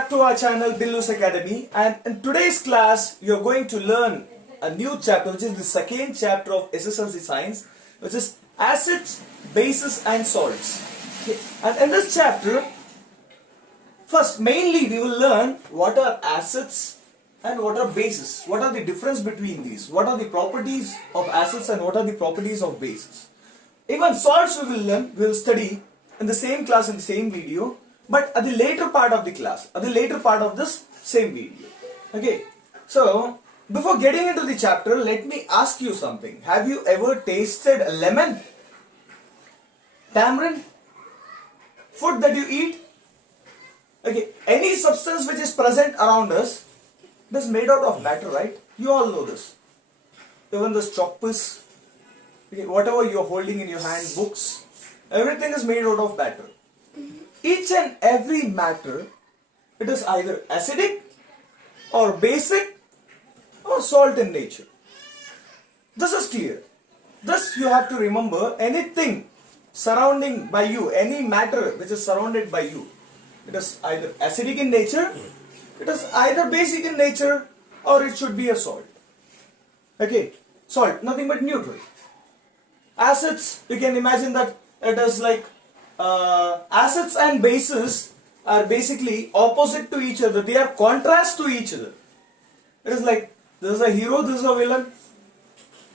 back to our channel Billus Academy, and in today's class you're going to learn a new chapter, which is the second chapter of SSLC Science, which is acids, bases and salts. Okay. And in this chapter, first mainly we will learn what are acids and what are bases. What are the difference between these? What are the properties of acids and what are the properties of bases? Even salts we will learn, we will study in the same class, in the same video, but at the later part of the class, at the later part of this same video. Okay, so before getting into the chapter, let me ask you something. Have you ever tasted a lemon, tamarind, food that you eat? Okay, any substance which is present around us, it is made out of matter, right? You all know this. Even this choppers, okay, whatever you are holding in your hand, books, everything is made out of matter. Each and every matter, it is either acidic or basic or salt in nature. This is clear. This you have to remember. Anything surrounding by you, any matter which is surrounded by you, it is either acidic in nature, it is either basic in nature, or it should be a salt. Okay, salt, nothing but neutral. Acids, you can imagine that it is like acids and bases are basically opposite to each other. They are contrast to each other. It is like this is a hero, this is a villain.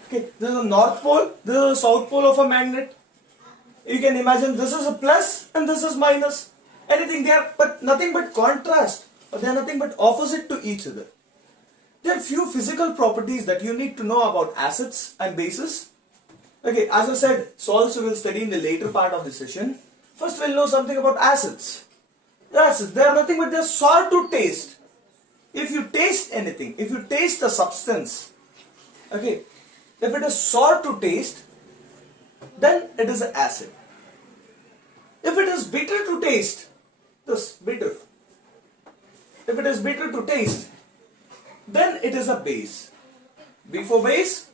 Okay, this is a north pole, this is a south pole of a magnet. You can imagine this is a plus and this is minus. Anything, they are but nothing but contrast, or they are nothing but opposite to each other. There are few physical properties that you need to know about acids and bases. Okay, as I said, salts we will study in the later part of the session. First we'll know something about acids. Acids, they are nothing but they are sour to taste. If you taste anything, if you taste a substance, okay, if it is sour to taste, then it is an acid. If it is bitter to taste, this bitter. If it is bitter to taste, then it is a base. B for base,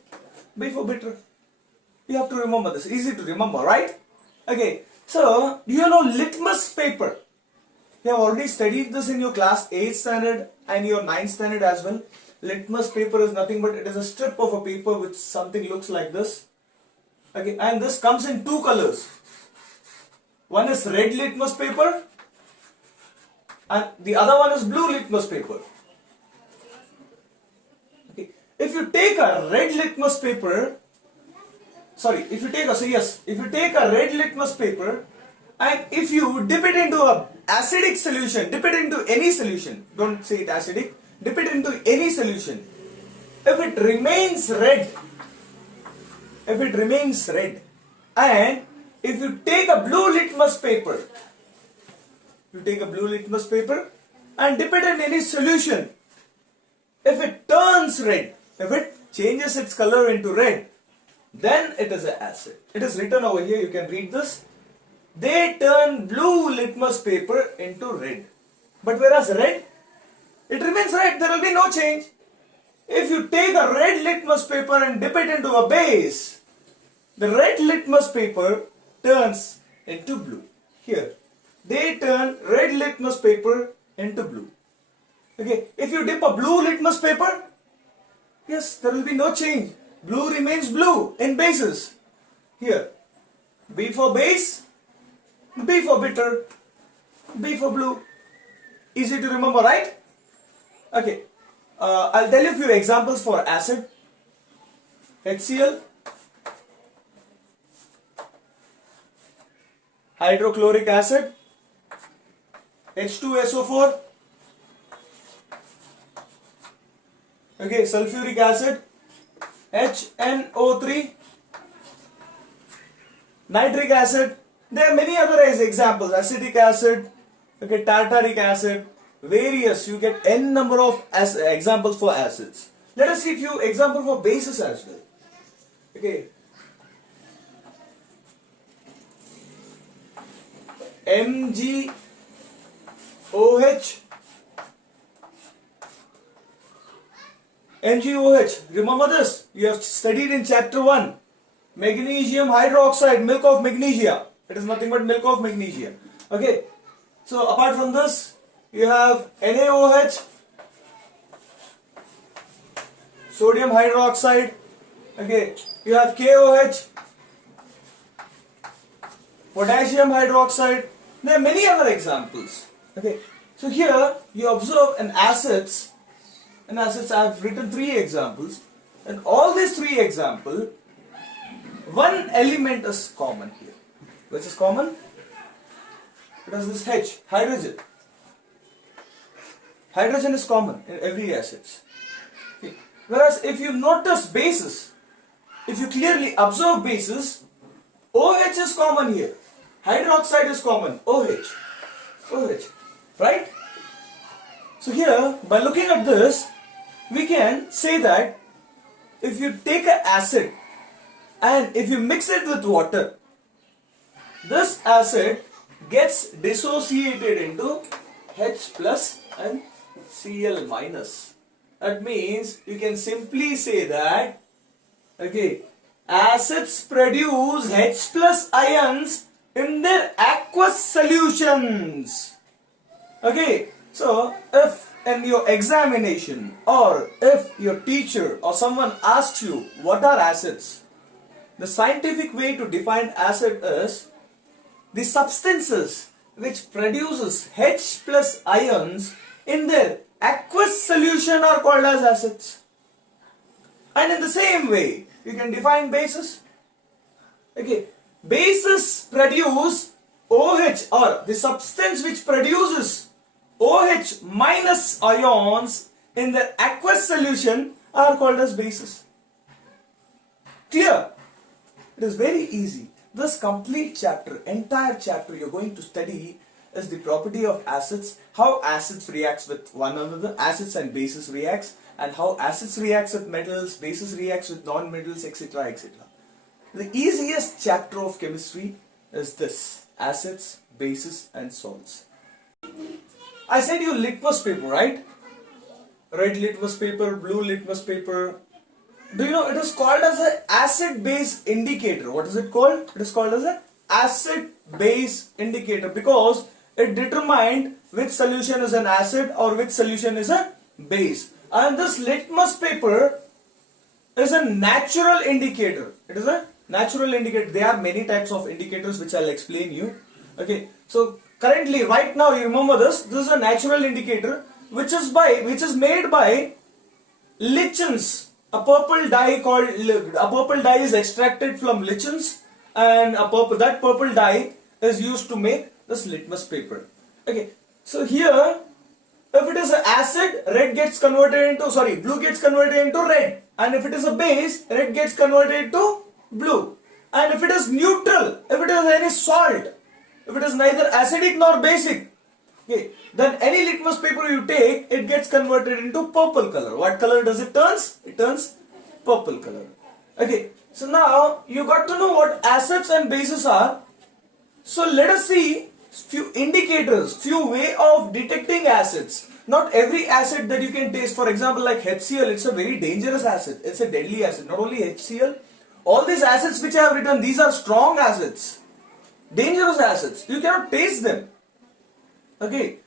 B for bitter. You have to remember this. Easy to remember, right? Okay. So, do you know litmus paper? You have already studied this in your class 8th standard and your 9th standard as well. Litmus paper is nothing but it is a strip of a paper which something looks like this. Okay, and this comes in two colors. One is red litmus paper and the other one is blue litmus paper. Okay, if you take a red litmus paper, if you take a red litmus paper and if you dip it into a acidic solution, dip it into any solution, don't say it acidic, dip it into any solution. If it remains red, and if you take a blue litmus paper, and dip it in any solution, if it turns red, if it changes its color into red, then it is an acid. It is written over here, you can read this. They turn blue litmus paper into red. But whereas red, it remains red, there will be no change. If you take a red litmus paper and dip it into a base, the red litmus paper turns into blue. Here, they turn red litmus paper into blue. Okay, if you dip a blue litmus paper, yes, there will be no change. Blue remains blue in bases. Here, B for base, B for bitter, B for blue. Easy to remember, right? Okay, I'll tell you a few examples for acid. HCl, hydrochloric acid, H2SO4, okay, sulfuric acid, HNO3, nitric acid. There are many other examples, acetic acid, okay, tartaric acid, various, you get n number of examples for acids. Let us see a few examples for bases as well. Okay, MgOH, remember this, you have studied in chapter 1, magnesium hydroxide, milk of magnesia. It is nothing but milk of magnesia. Okay, so apart from this, you have NaOH, sodium hydroxide. Okay, you have KOH, potassium hydroxide. There are many other examples. Okay, so here you observe an acids. I have written 3 examples, and all these 3 examples, one element is common here. Which is common? It is this H, hydrogen. Hydrogen is common in every acid. Okay. Whereas if you notice bases, if you clearly observe bases, OH is common here. Hydroxide is common, OH. OH. Right? So here, by looking at this, we can say that if you take an acid and if you mix it with water, this acid gets dissociated into H plus and Cl minus. That means you can simply say that, okay, acids produce H plus ions in their aqueous solutions. Okay, so if in your examination or if your teacher or someone asks you what are acids, the scientific way to define acid is the substances which produces H plus ions in their aqueous solution are called as acids. And in the same way, you can define bases. Okay, bases produce OH, or the substance which produces OH minus ions in their aqueous solution are called as bases. Clear? It is very easy. This complete chapter, entire chapter you're going to study is the property of acids, how acids reacts with one another, acids and bases reacts, and how acids reacts with metals, bases reacts with non-metals, etc., etc. The easiest chapter of chemistry is this: acids, bases and salts. I said you litmus paper, right? Red litmus paper, blue litmus paper. Do you know it is called as an acid-base indicator? What is it called? It is called as an acid-base indicator because it determined which solution is an acid or which solution is a base. And this litmus paper is a natural indicator. It is a natural indicator. There are many types of indicators which I'll explain you. Okay, so currently, right now, you remember this. This is a natural indicator which is made by lichens. A purple dye is extracted from lichens, and that purple dye is used to make this litmus paper. Okay, so here, if it is an acid, blue gets converted into red, and if it is a base, red gets converted into blue. And if it is neutral, if it is any salt, if it is neither acidic nor basic, okay, then any litmus paper you take, it gets converted into purple color. What color does it turns? It turns purple color. Okay, so now you got to know what acids and bases are. So let us see few indicators, few way of detecting acids. Not every acid that you can taste. For example, like HCl, it's a very dangerous acid. It's a deadly acid. Not only HCl, all these acids which I have written, these are strong acids. Dangerous acids. You cannot taste them. Okay.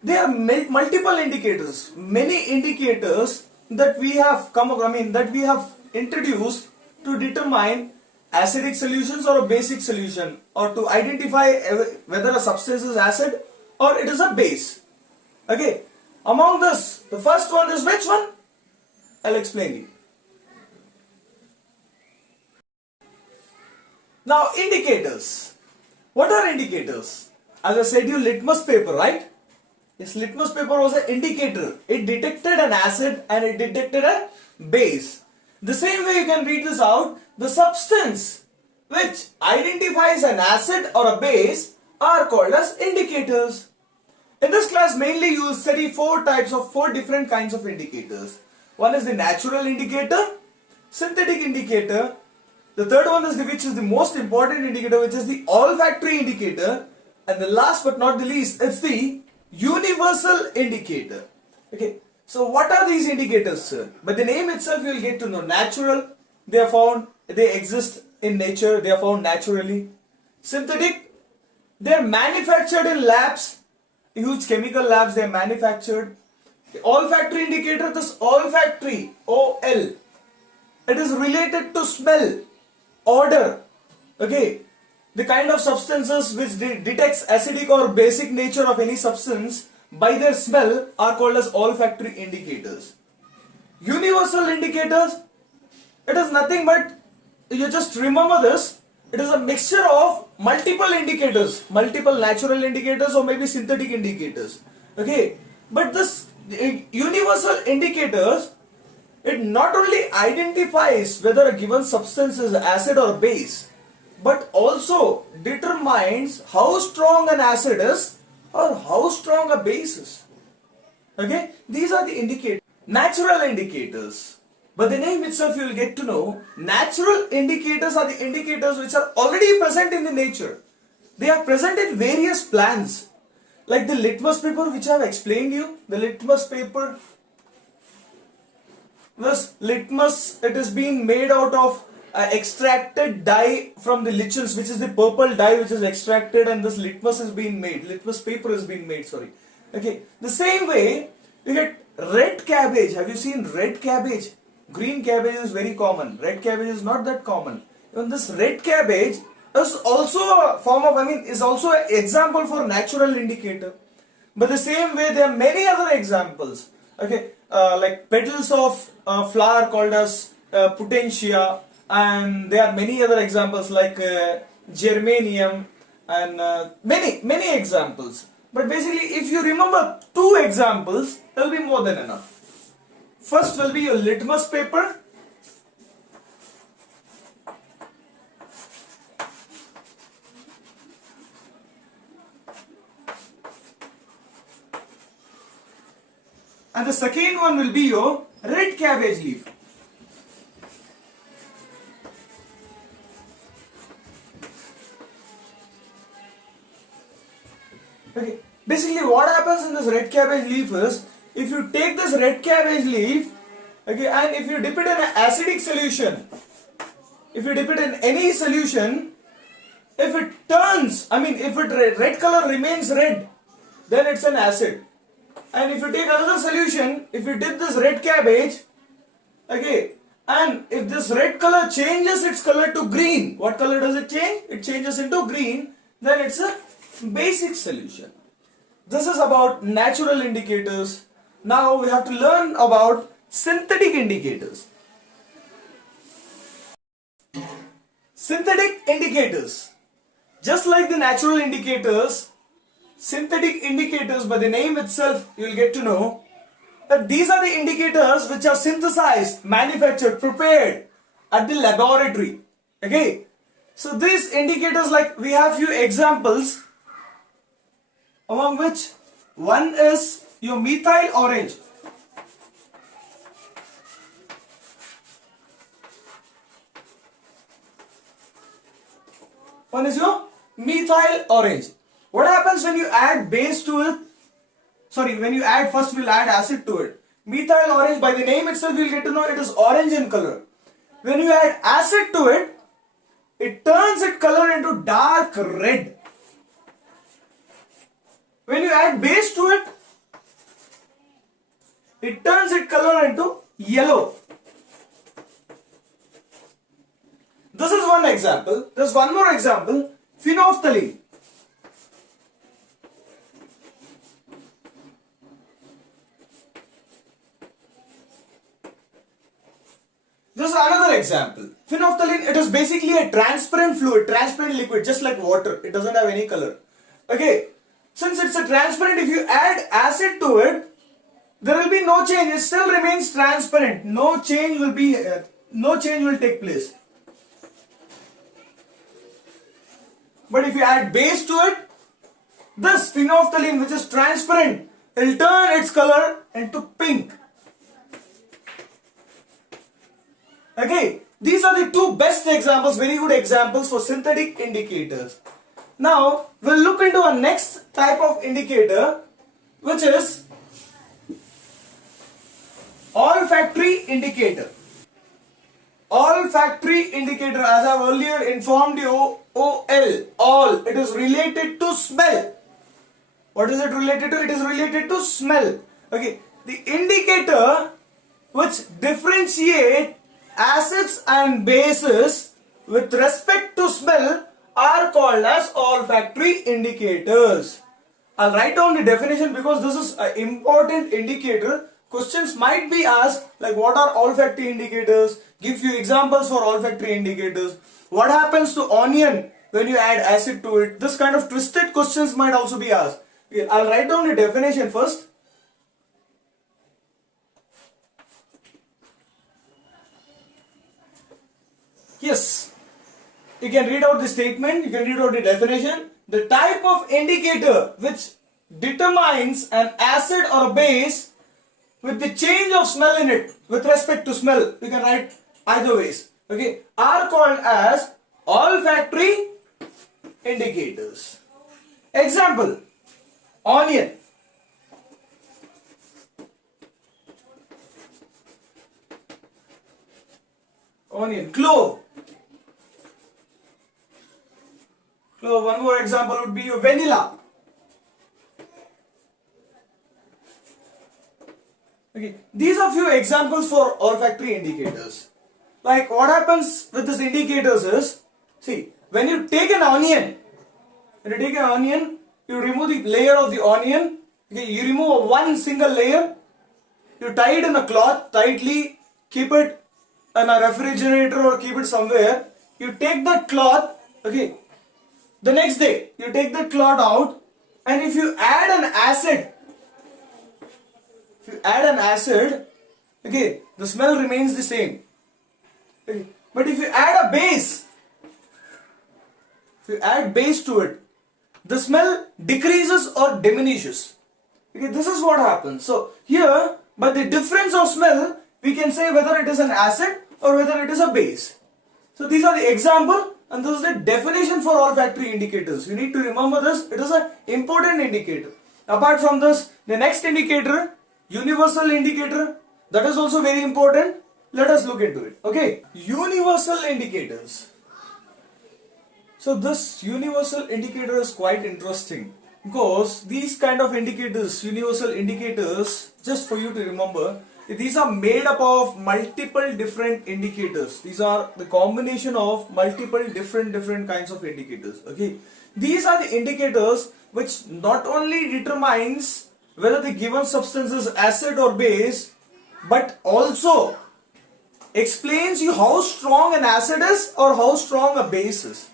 There are multiple indicators. Many indicators that we have that we have introduced to determine acidic solutions or a basic solution, or to identify whether a substance is acid or it is a base. Okay. Among this, the first one is which one? I'll explain you. Now, indicators. What are indicators? As I said, you litmus paper, right? This litmus paper was an indicator. It detected an acid and it detected a base. The same way you can read this out. The substance which identifies an acid or a base are called as indicators. In this class, mainly you will study four different kinds of indicators. One is the natural indicator, synthetic indicator. The third one is which is the most important indicator, which is the olfactory indicator. And the last but not the least, it's the universal indicator. Okay, so what are these indicators, sir? By the name itself, you will get to know. Natural, they exist in nature, they are found naturally. Synthetic, they are manufactured in labs. huge chemical labs, they are manufactured. The olfactory indicator, this olfactory, OL, it is related to smell, odor, okay. The kind of substances which detects acidic or basic nature of any substance by their smell are called as olfactory indicators. Universal indicators, it is nothing but, you just remember this, it is a mixture of multiple indicators, multiple natural indicators or maybe synthetic indicators, okay. But this universal indicators, it not only identifies whether a given substance is acid or base, but also determines how strong an acid is or how strong a base is. Okay, these are the indicators. Natural indicators. By the name itself, you will get to know natural indicators are the indicators which are already present in the nature. They are present in various plants. Like the litmus paper which I have explained you, the litmus paper. This litmus, it is being made out of extracted dye from the lichens, which is the purple dye which is extracted, and this litmus is being made. Litmus paper is being made, sorry. Okay, the same way you get red cabbage. Have you seen red cabbage? Green cabbage is very common. Red cabbage is not that common. Even this red cabbage is also a form of, is also an example for natural indicator. But the same way there are many other examples. Okay, like petals of flower called as potentia, and there are many other examples like germanium and many examples. But basically, if you remember 2 examples, that will be more than enough. First will be your litmus paper. And the second one will be your red cabbage leaf. Okay. Basically, what happens in this red cabbage leaf is, if you take this red cabbage leaf, okay, and if you dip it in an acidic solution, if you dip it in any solution, if it turns, if it red color remains red, then it's an acid. And if you take another solution, if you dip this red cabbage, okay, and if this red color changes its color to green, what color does it change? It changes into green, then it's a basic solution. This is about natural indicators. Now we have to learn about synthetic indicators. Synthetic indicators. Just like the natural indicators, synthetic indicators, by the name itself, you will get to know that these are the indicators which are synthesized, manufactured, prepared at the laboratory. Okay. So these indicators, like we have few examples, among which one is your methyl orange. One is your methyl orange. What happens when you add base to it? Sorry, when you add, first we'll add acid to it. Methyl orange, by the name itself you'll get to know it is orange in color. When you add acid to it, it turns its color into dark red. When you add base to it, it turns its color into yellow. This is one example. There's one more example, phenolphthalein. This is another example. Phenolphthalein, it is basically a transparent fluid, transparent liquid, just like water. It doesn't have any color. Okay. Since it's a transparent, if you add acid to it, there will be no change. It still remains transparent. No change will take place. But if you add base to it, this phenolphthalein, which is transparent, will turn its color into pink. Okay, these are the 2 best examples, very good examples for synthetic indicators. Now, we'll look into our next type of indicator, which is olfactory indicator. Olfactory indicator, as I have earlier informed you, OL, all, it is related to smell. What is it related to? It is related to smell. Okay, the indicator which differentiate acids and bases with respect to smell are called as olfactory indicators. I'll write down the definition because this is an important indicator. Questions might be asked like what are olfactory indicators? Give few examples for olfactory indicators. What happens to onion when you add acid to it? This kind of twisted questions might also be asked. Okay, I'll write down the definition first. Yes, you can read out the statement, you can read out the definition. The type of indicator which determines an acid or a base with the change of smell in it with respect to smell, you can write either ways, okay, are called as olfactory indicators. Example, onion. Onion, clove. Clove, one more example would be vanilla. Okay, these are few examples for olfactory indicators. Like what happens with these indicators is, see, when you take an onion, you remove the layer of the onion, okay, you remove one single layer, you tie it in a cloth tightly, keep it in a refrigerator or keep it somewhere, you take that cloth, okay, the next day you take that cloth out, and if you add an acid, okay, the smell remains the same. Okay. But if you add a base, to it, the smell decreases or diminishes. Okay, this is what happens. So here, by the difference of smell, we can say whether it is an acid or whether it is a base. So these are the example, and this is the definition for olfactory indicators. You need to remember this. It is an important indicator. Apart from this, the next indicator, universal indicator, that is also very important. Let us look into it. Okay, universal indicators. So this universal indicator is quite interesting because these kind of indicators, universal indicators, just for you to remember, these are made up of multiple different indicators. These are the combination of multiple different kinds of indicators. Okay, these are the indicators which not only determines whether the given substance is acid or base, but also explains you how strong an acid is or how strong a base is.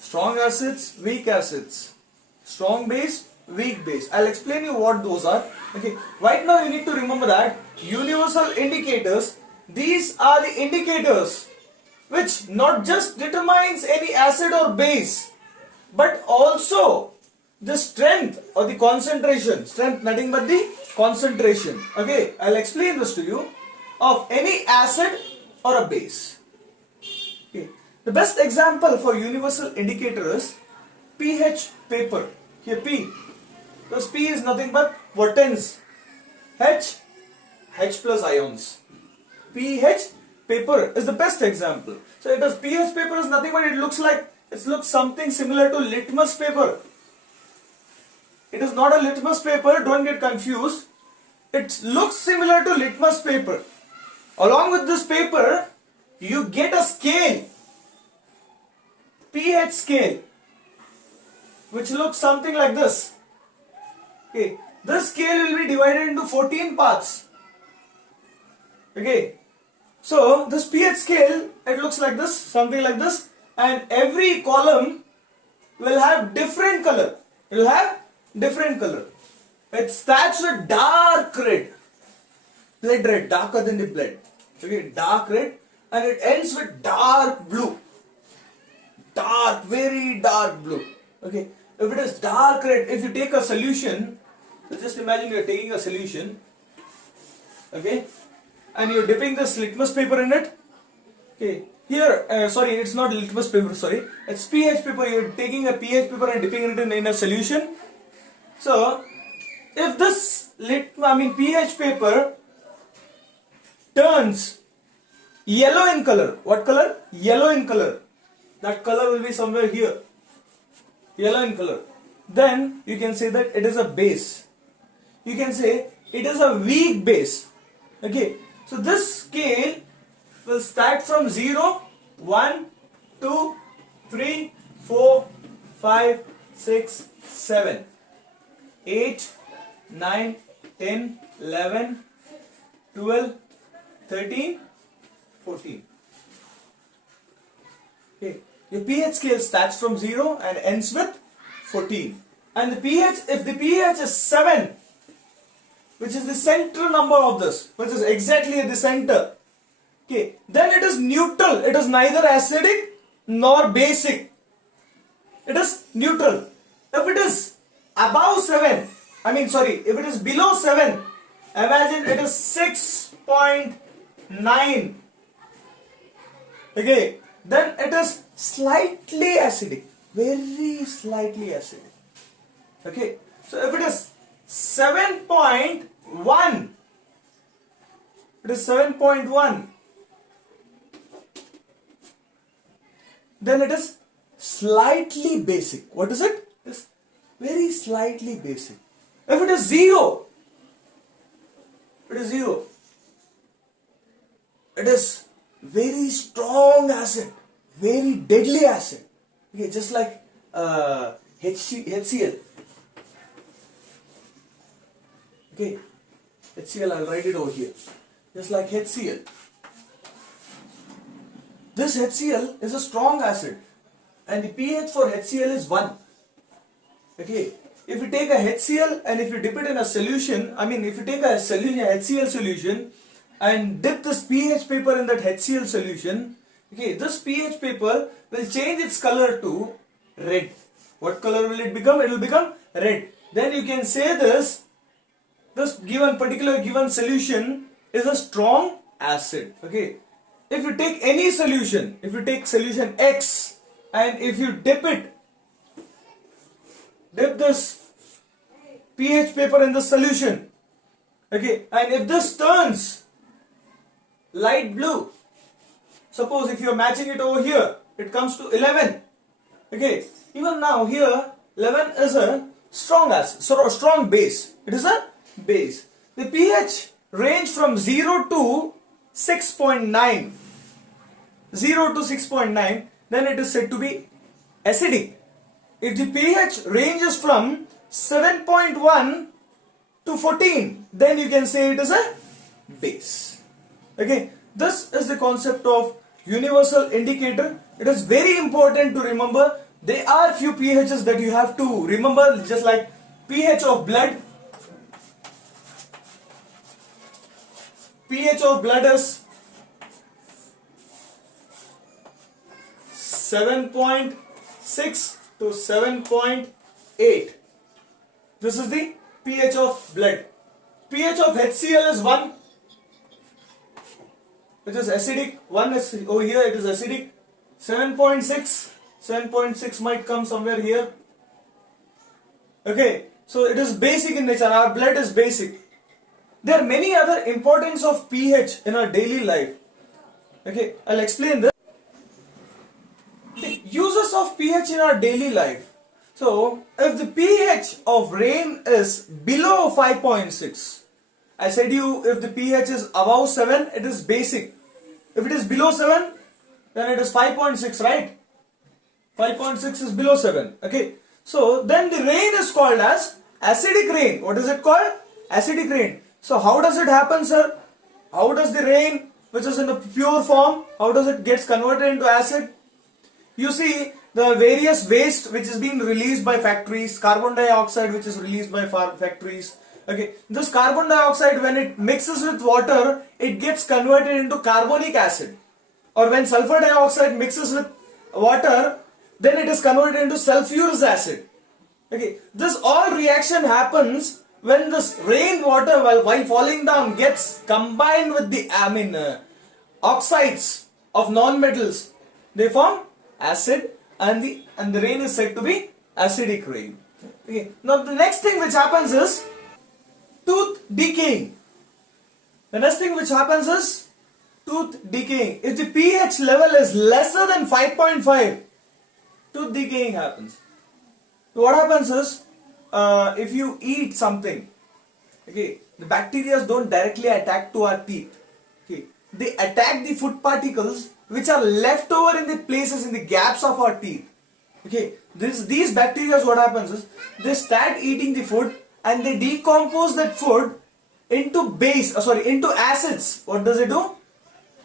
Strong acids, weak acids. Strong base, weak base. I'll explain you what those are. Okay, right now you need to remember that universal indicators, these are the indicators which not just determines any acid or base, but also the strength or the concentration. Strength, nothing but the concentration. Okay, I'll explain this to you, of any acid or a base. Okay. The best example for universal indicator is pH paper. Here P, because P is nothing but portents. H plus ions. pH paper is the best example. So it is pH paper is nothing but it looks something similar to litmus paper. It is not a litmus paper, don't get confused. It looks similar to litmus paper. Along with this paper, you get a scale, pH scale, which looks something like this. Okay, this scale will be divided into 14 parts. Okay, so this pH scale, it looks like this, something like this, and every column will have different color. It will have different color. It starts with dark red, blood red, darker than the blood. Okay, dark red, and it ends with dark blue. Dark, very dark blue. Okay, if it is dark red, if you take a solution, so just imagine you are taking a solution, okay, and you are dipping this litmus paper in it. Okay, here, sorry, it's not litmus paper, sorry, it's pH paper. You are taking a pH paper and dipping it in a solution. So, if this pH paper turns yellow in color, what color? Yellow in color. That color will be somewhere here. Yellow in color. then you can say that it is a base. You can say it is a weak base. Okay, so this scale will start from 0, 1, 2, 3, 4, 5, 6, 7, 8, 9, 10, 11, 12, 13, 14. Okay. Your pH scale starts from 0 and ends with 14. And the pH, if the pH is 7, which is the central number of this, which is exactly at the center, okay, then it is neutral. It is neither acidic nor basic. It is neutral. If it is above 7, if it is below 7, imagine it is 6.9. Okay, then it is slightly acidic, very slightly acidic. Okay, so if it is 7.1, it is 7.1, then it is slightly basic. What is it? It is very slightly basic. If it is 0, it is 0. It is very strong acid, very deadly acid. Okay, just like HCl. Okay, HCl, I'll write it over here. Just like HCl. This HCl is a strong acid and the pH for HCl is 1. Okay, if you take a HCl and if you dip it in a solution, if you take a HCl solution and dip this pH paper in that HCl solution, okay, this pH paper will change its color to red. What color will it become? It will become red. Then you can say this given solution is a strong acid. Okay, if you take any solution, if you take solution X and if you dip this pH paper in the solution, okay, and if this turns light blue, suppose if you are matching it over here, it comes to 11. Okay, even now here 11 is a strong acid, so a strong base. It is a base. The pH range from 0 to 6.9. 0 to 6.9, then it is said to be acidic. If the pH ranges from 7.1 to 14, then you can say it is a base. Okay, this is the concept of universal indicator. It is very important to remember. There are few pHs that you have to remember, just like pH of blood. pH of blood is 7.6 to 7.8. This is the pH of blood. pH of HCl is 1, which is acidic. 1 is over here, it is acidic. 7.6, 7.6 might come somewhere here. Okay, so it is basic in nature. Our blood is basic. There are many other importance of pH in our daily life. Okay, I'll explain this. The uses of pH in our daily life. So, if the pH of rain is below 5.6, I said you if the pH is above 7, it is basic. If it is below 7, then it is 5.6, right? 5.6 is below 7. Okay, so then the rain is called as acidic rain. What is it called? Acidic rain. So how does it happen, sir? How does the rain, which is in the pure form, how does it gets converted into acid? You see the various waste which is being released by factories, carbon dioxide which is released by factories. Okay, this carbon dioxide, when it mixes with water, it gets converted into carbonic acid. Or when sulfur dioxide mixes with water, then it is converted into sulfurous acid. Okay, this all reaction happens when this rainwater while falling down gets combined with the oxides of non-metals. They form acid, and the rain is said to be acidic rain. Okay. Now the next thing which happens is tooth decaying. The next thing which happens is tooth decaying. If the pH level is lesser than 5.5, tooth decaying happens. What happens is, if you eat something, okay, the bacteria don't directly attack to our teeth. Okay, they attack the food particles which are left over in the places, in the gaps of our teeth. Okay, these bacteria, what happens is, they start eating the food and they decompose that food into into acids. What does it do?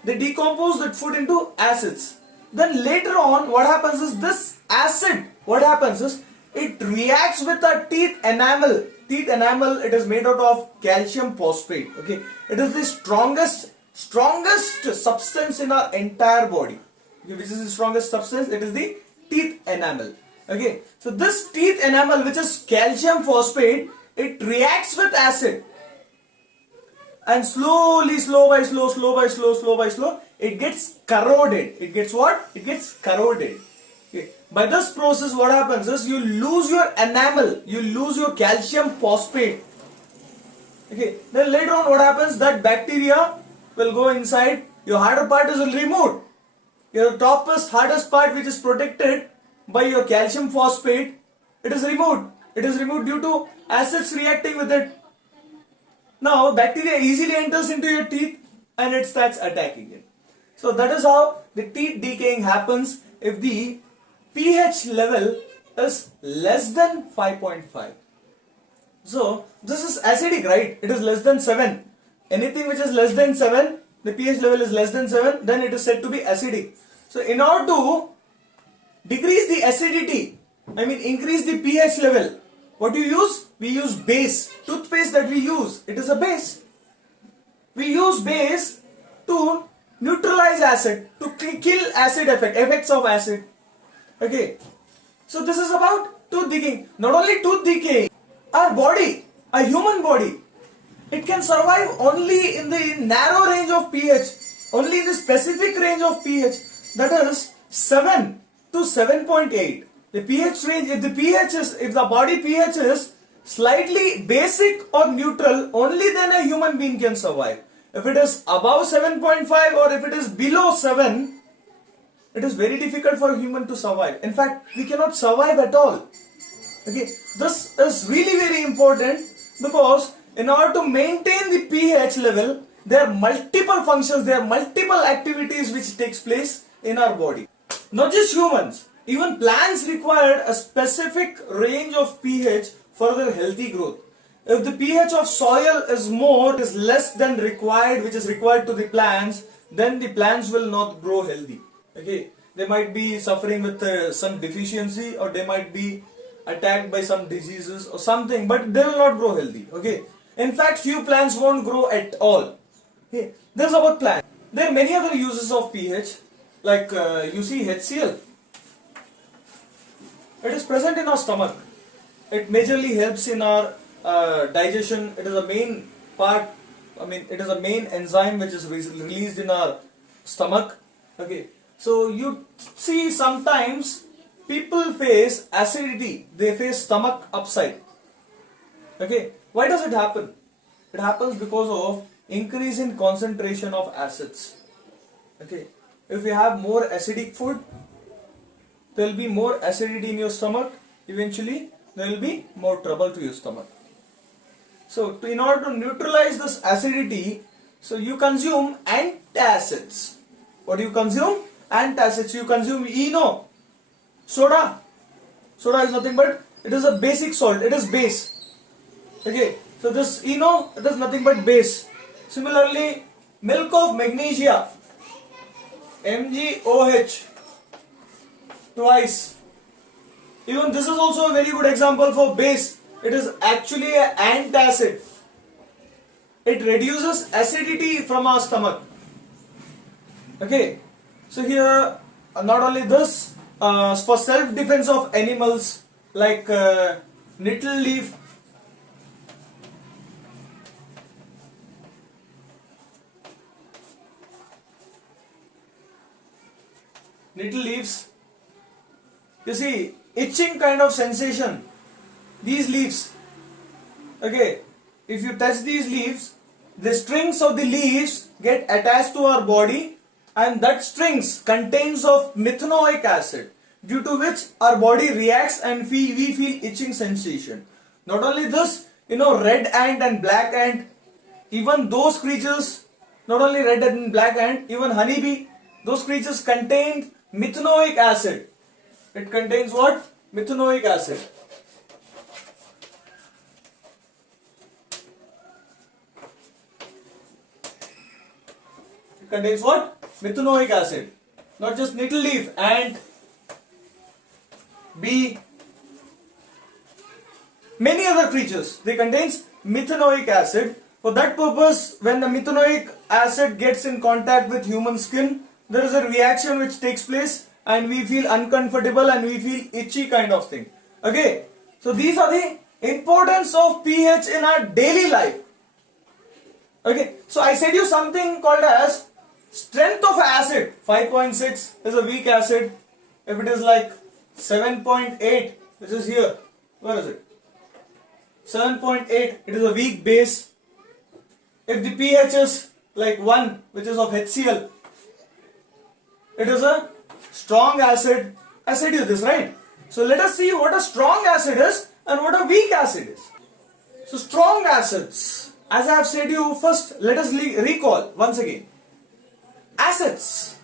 They decompose that food into acids. Then later on, what happens is, this acid, what happens is, it reacts with our teeth enamel. Teeth enamel, it is made out of calcium phosphate. Okay, it is the strongest substance in our entire body. Okay, which is the strongest substance? It is the teeth enamel. Okay, so this teeth enamel, which is calcium phosphate, it reacts with acid, and slowly, slow by slow, it gets corroded. It gets what? It gets corroded. Okay. By this process, what happens is, you lose your enamel, you lose your calcium phosphate. Okay. Then later on, what happens? That bacteria will go inside. Your harder part is removed. Your topmost hardest part, which is protected by your calcium phosphate, it is removed. It is removed due to acids reacting with it. Now bacteria easily enters into your teeth and it starts attacking it. So that is how the teeth decaying happens if the pH level is less than 5.5. So this is acidic, right? It is less than 7. Anything which is less than 7, the pH level is less than 7, then it is said to be acidic. So in order to decrease the acidity, increase the pH level, what do you use? We use base. Toothpaste that we use, it is a base. We use base to neutralize acid, to kill effects of acid. Okay. So this is about tooth decaying. Not only tooth decay, our body, a human body, it can survive only in the narrow range of pH, only in the specific range of pH, that is 7 to 7.8. The pH range, if the body pH is slightly basic or neutral, only then a human being can survive. If it is above 7.5 or if it is below 7, it is very difficult for a human to survive. In fact, we cannot survive at all. Okay, this is really very important, because in order to maintain the pH level, there are multiple functions, there are multiple activities which takes place in our body. Not just humans, even plants require a specific range of pH for their healthy growth. If the pH of soil is less than required, which is required to the plants, then the plants will not grow healthy. Okay, they might be suffering with some deficiency, or they might be attacked by some diseases or something, but they will not grow healthy. Okay, in fact, few plants won't grow at all. Okay, this is about plants. There are many other uses of pH, like you see HCl. It is present in our stomach. It majorly helps in our digestion. It is a main part, it is a main enzyme which is released in our stomach. Okay, so you see sometimes people face acidity, they face stomach upset. Okay, why does it happen? It happens because of increase in concentration of acids. Okay, if you have more acidic food, there will be more acidity in your stomach. Eventually there will be more trouble to your stomach. So in order to neutralize this acidity, so you consume antacids. What do you consume? Antacids. You consume ENO, soda. Soda is nothing but, it is a basic salt, it is base. Okay, so this ENO, it is nothing but base. Similarly, milk of magnesia, MgOH, twice. Even this is also a very good example for base. It is actually an antacid. It reduces acidity from our stomach. Okay, so here not only this, for self-defense of animals like nettle leaf. Nettle leaves, you see, itching kind of sensation. These leaves, okay, if you touch these leaves, the strings of the leaves get attached to our body, and that strings contains of methanoic acid. due to which our body reacts and we feel itching sensation. Not only this, red ant and black ant, even those creatures, not only red and black ant, even honeybee, those creatures contain methanoic acid. It contains what? Methanoic acid. It contains what? Methanoic acid. Not just nettle leaf, ant, bee, many other creatures. They contains methanoic acid. For that purpose, when the methanoic acid gets in contact with human skin, there is a reaction which takes place and we feel uncomfortable and we feel itchy kind of thing. Okay, so these are the importance of pH in our daily life. Okay, so I said you something called as strength of acid. 5.6 is a weak acid. If it is like 7.8, which is here, where is it? 7.8, it is a weak base. If the pH is like 1, which is of HCl, it is a strong acid. I said you this, right? So let us see what a strong acid is and what a weak acid is. So strong acids, as I have said you, first let us recall once again. Acids.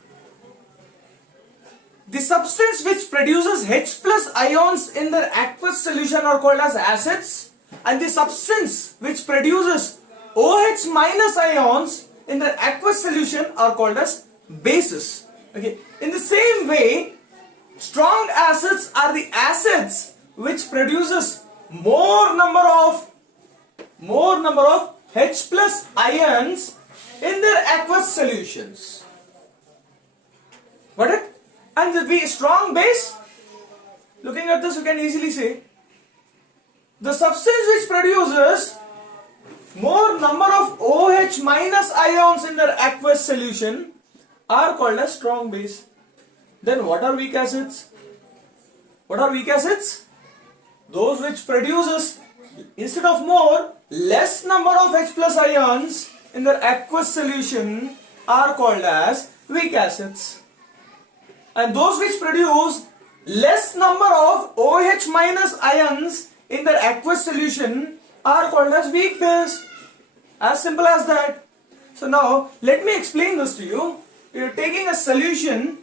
The substance which produces H plus ions in their aqueous solution are called as acids, and the substance which produces OH minus ions in the aqueous solution are called as bases. Okay. In the same way, strong acids are the acids which produces more number of H plus ions in their aqueous solutions. Got it? And the strong base, looking at this, you can easily say the substance which produces more number of OH minus ions in their aqueous solution are called as strong base. Then what are weak acids? What are weak acids? Those which produces, instead of more, less number of H plus ions in their aqueous solution are called as weak acids. And those which produce less number of OH minus ions in their aqueous solution are called as weak base. As simple as that. So now let me explain this to you. You are taking a solution.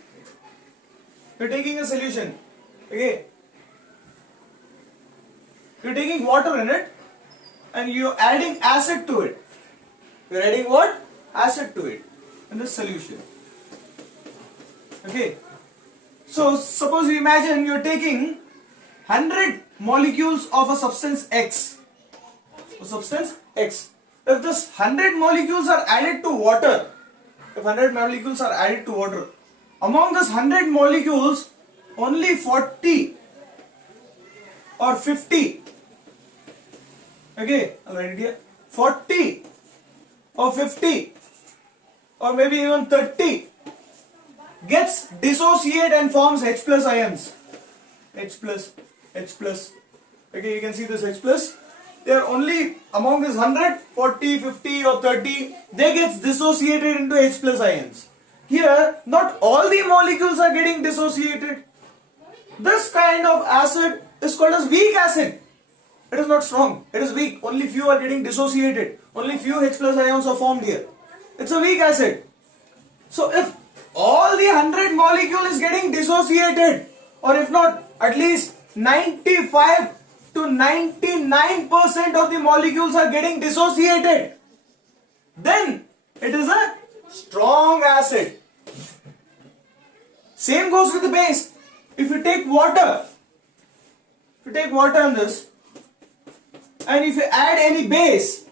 Okay. You are taking water in it and you are adding acid to it. You are adding what? Acid to it in this solution. Okay. So suppose you imagine you are taking 100 molecules of a substance X. If this 100 molecules are added to water, among this 100 molecules, only 40 or 50, okay, I'll write it here, 40 or 50 or maybe even 30 gets dissociated and forms H plus ions. H plus. Okay, you can see this H plus. They are only among this 100, 40, 50 or 30, they get dissociated into H plus ions. Here, not all the molecules are getting dissociated. This kind of acid is called as weak acid. It is not strong, it is weak. Only few are getting dissociated. Only few H plus ions are formed here. It's a weak acid. So if all the 100 molecule is getting dissociated, or if not, at least 95 to 99% of the molecules are getting dissociated, then it is a strong acid. Same goes with the base. If you take water in this, and if you add any base,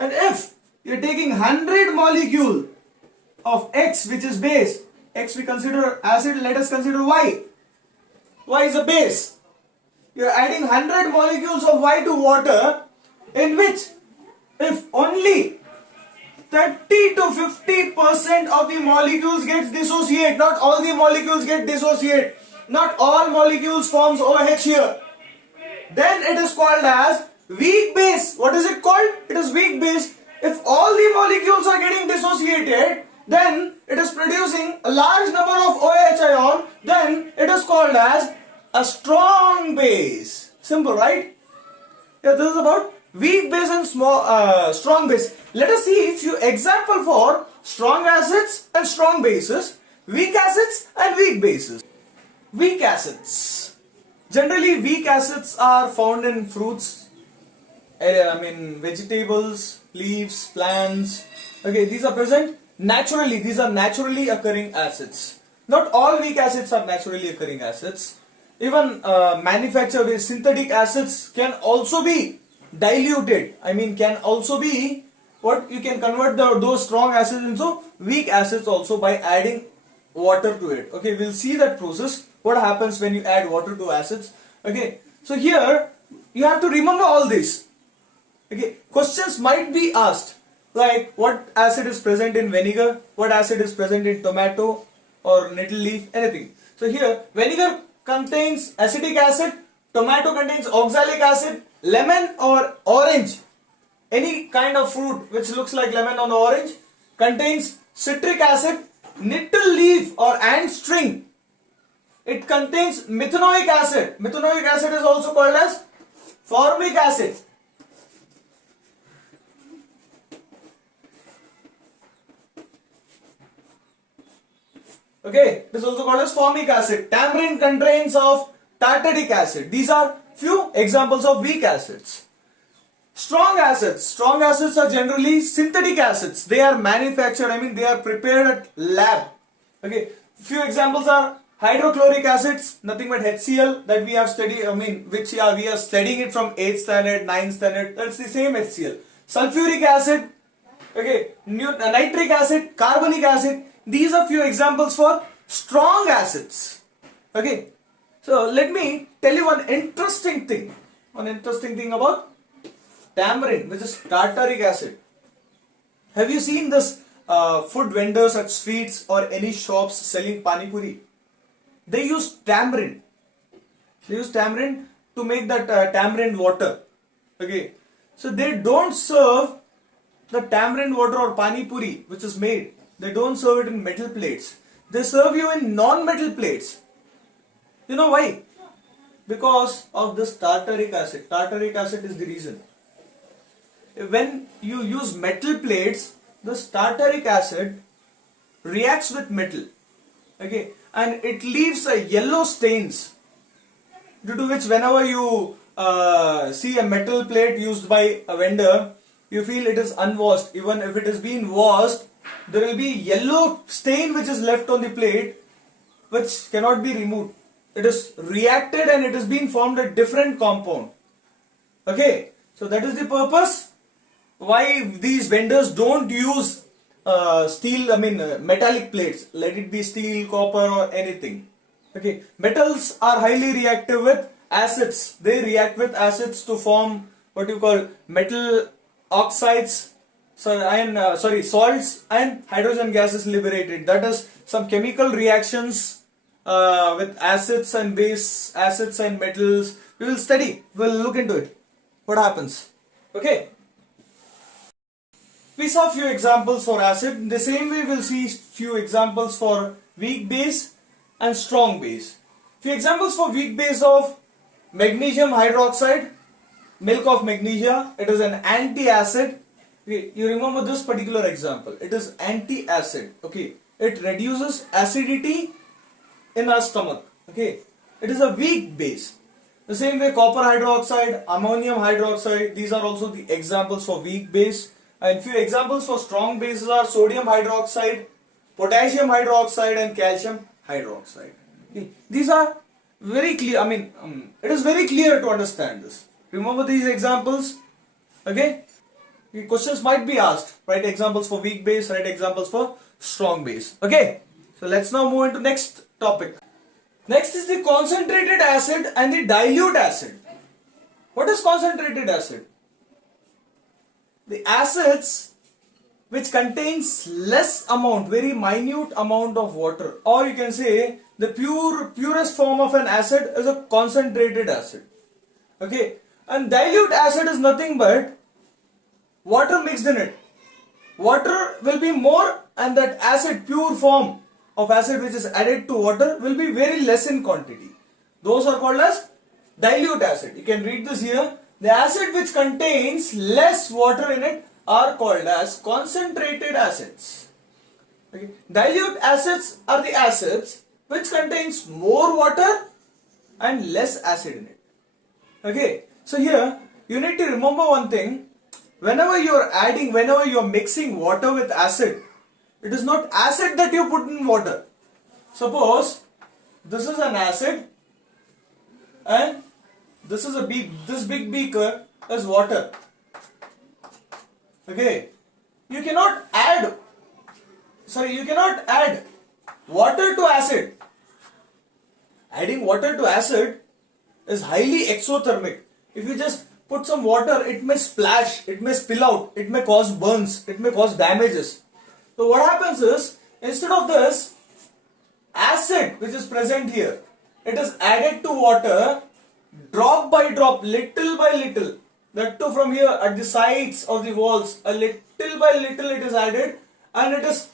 and if you are taking 100 molecule of X, which is base, X we consider acid, let us consider Y. Y is a base. You are adding 100 molecules of Y to water, in which if only 30 to 50% of the molecules gets dissociate, not all the molecules get dissociate, not all molecules forms OH here, then it is called as weak base. What is it called? It is weak base. If all the molecules are getting dissociated, then it is producing a large number of this is about weak base and strong base. Let us see a few example for strong acids and strong bases, weak acids and weak bases. Weak acids. Generally, weak acids are found in fruits, vegetables, leaves, plants. Okay, these are present naturally. These are naturally occurring acids. Not all weak acids are naturally occurring acids. Even manufactured synthetic acids can also be diluted. Can also be what you can convert those strong acids into weak acids also by adding water to it. Okay, we'll see that process. What happens when you add water to acids? Okay, so here you have to remember all this. Okay, questions might be asked like what acid is present in vinegar, what acid is present in tomato or nettle leaf, anything. So here vinegar contains acetic acid, tomato contains oxalic acid, lemon or orange, any kind of fruit which looks like lemon or orange contains citric acid, nettle leaf or ant string, it contains methanoic acid. Methanoic acid is also called as formic acid. Okay, it is also called as formic acid. Tamarind contains of tartaric acid. These are few examples of weak acids. Strong acids. Strong acids are generally synthetic acids. They are manufactured, they are prepared at lab. Okay, few examples are hydrochloric acids, nothing but HCl that we have studied, we are studying it from 8th standard, 9th standard, that's the same HCl. Sulfuric acid, okay, nitric acid, carbonic acid, these are few examples for strong acids. Okay, so let me tell you one interesting thing about tamarind, which is tartaric acid. Have you seen this food vendors at streets or any shops selling pani puri? They use tamarind. They use tamarind to make that tamarind water. Okay, so they don't serve the tamarind water or pani puri which is made. They don't serve it in metal plates. They serve you in non-metal plates. You know why? Because of this tartaric acid. Tartaric acid is the reason. When you use metal plates, this tartaric acid reacts with metal. Okay, and it leaves a yellow stains, due to which whenever you see a metal plate used by a vendor, you feel it is unwashed. Even if it has been washed, there will be yellow stain which is left on the plate, which cannot be removed. It is reacted and it has been formed a different compound. Okay, so that is the purpose why these vendors don't use metallic plates. Let it be steel, copper or anything. Okay, metals are highly reactive with acids. They react with acids to form what you call metal oxides, salts, and hydrogen gas is liberated. That is some chemical reactions with acids and base, acids and metals. We will study, we will look into it. What happens? Okay. We saw few examples for acid. In the same way, we will see few examples for weak base and strong base. Few examples for weak base of magnesium hydroxide, milk of magnesia. It is an anti-acid. Okay, you remember this particular example. It is anti-acid. Okay, it reduces acidity in our stomach. Okay, it is a weak base. The same way, copper hydroxide, ammonium hydroxide. These are also the examples for weak base. And few examples for strong bases are sodium hydroxide, potassium hydroxide and calcium hydroxide. Okay. These are very clear. It is very clear to understand this. Remember these examples. Okay. The questions might be asked. Write examples for weak base, write examples for strong base. Okay. So let's now move into next topic. Next is the concentrated acid and the dilute acid. What is concentrated acid? The acids which contains less amount, very minute amount of water, or you can say the purest form of an acid is a concentrated acid. Okay, and dilute acid is nothing but water mixed in it. Water will be more and that acid, pure form of acid which is added to water will be very less in quantity. Those are called as dilute acid. You can read this here. The acid which contains less water in it are called as concentrated acids. Okay. Dilute acids are the acids which contains more water and less acid in it. Okay. So here you need to remember one thing. Whenever you are mixing water with acid, it is not acid that you put in water. Suppose this is an acid and this big beaker is water. Okay. You cannot add water to acid. Adding water to acid is highly exothermic. If you just put some water, it may splash, it may spill out, it may cause burns, it may cause damages. So what happens is, instead of this acid which is present here, it is added to water drop by drop, little by little. That too from here at the sides of the walls, a little by little it is added, and it is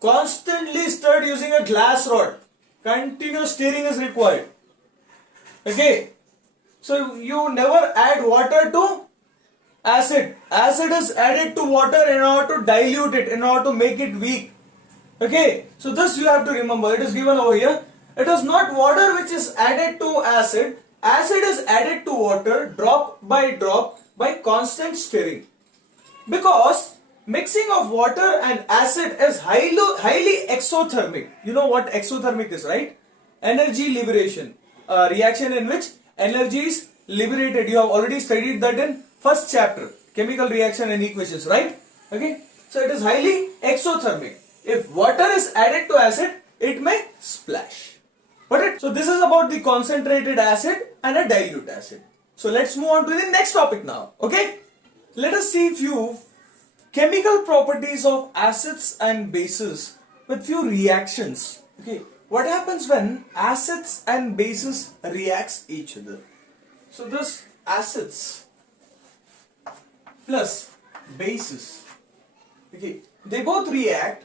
constantly stirred using a glass rod. Continuous stirring is required. Okay. So you never add water to acid. Acid is added to water in order to dilute it, in order to make it weak. Okay. So this you have to remember. It is given over here. It is not water which is added to acid. Acid is added to water drop by constant stirring. Because mixing of water and acid is highly exothermic. You know what exothermic is, right? Energy liberation. A reaction in which energy is liberated. You have already studied that in first chapter, chemical reaction and equations, right? Okay. So it is highly exothermic. If water is added to acid, it may splash. Got it? So this is about the concentrated acid and a dilute acid. So let's move on to the next topic now. Okay. Let us see few chemical properties of acids and bases with few reactions. Okay. What happens when acids and bases reacts each other? So this acids plus bases, okay, they both react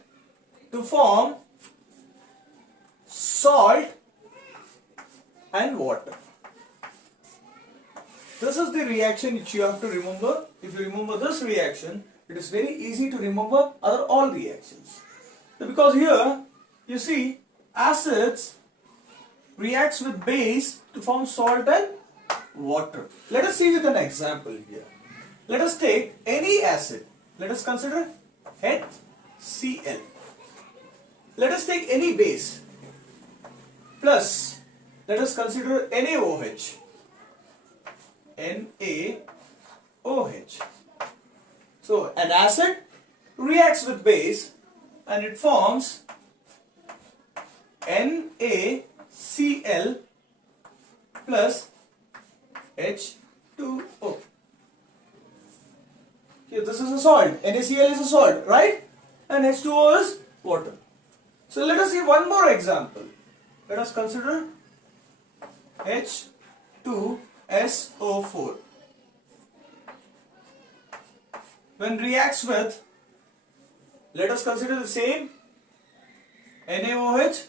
to form salt and water. This is the reaction which you have to remember. If you remember this reaction, it is very easy to remember all reactions. So because here you see acids reacts with base to form salt and water. Let us see with an example here. Let us take any acid. Let us consider HCl. Let us take any base plus let us consider NaOH. NaOH. So an acid reacts with base and it forms NaCl plus H2O. Here this is a salt. NaCl is a salt, right? And H2O is water. So let us see one more example. Let us consider H2SO4. When reacts with, let us consider the same NaOH,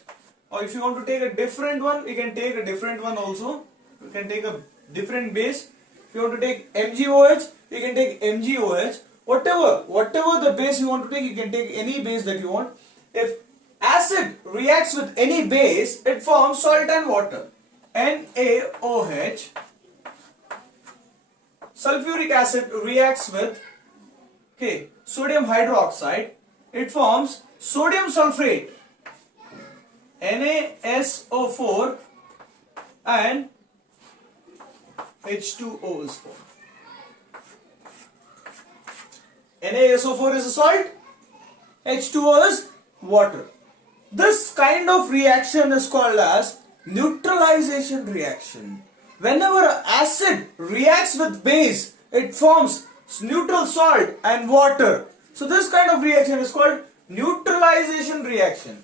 or if you want to take a different one, you can take a different one also. You can take a different base. If you want to take MgOH, you can take MgOH. Whatever the base you want to take, you can take any base that you want. If acid reacts with any base, it forms salt and water. NaOH. Sulfuric acid reacts with sodium hydroxide. It forms sodium sulfate. NaSO4 and H2O is formed. NaSO4 is a salt, H2O is water. This kind of reaction is called as neutralization reaction. Whenever acid reacts with base, it forms neutral salt and water. So this kind of reaction is called neutralization reaction.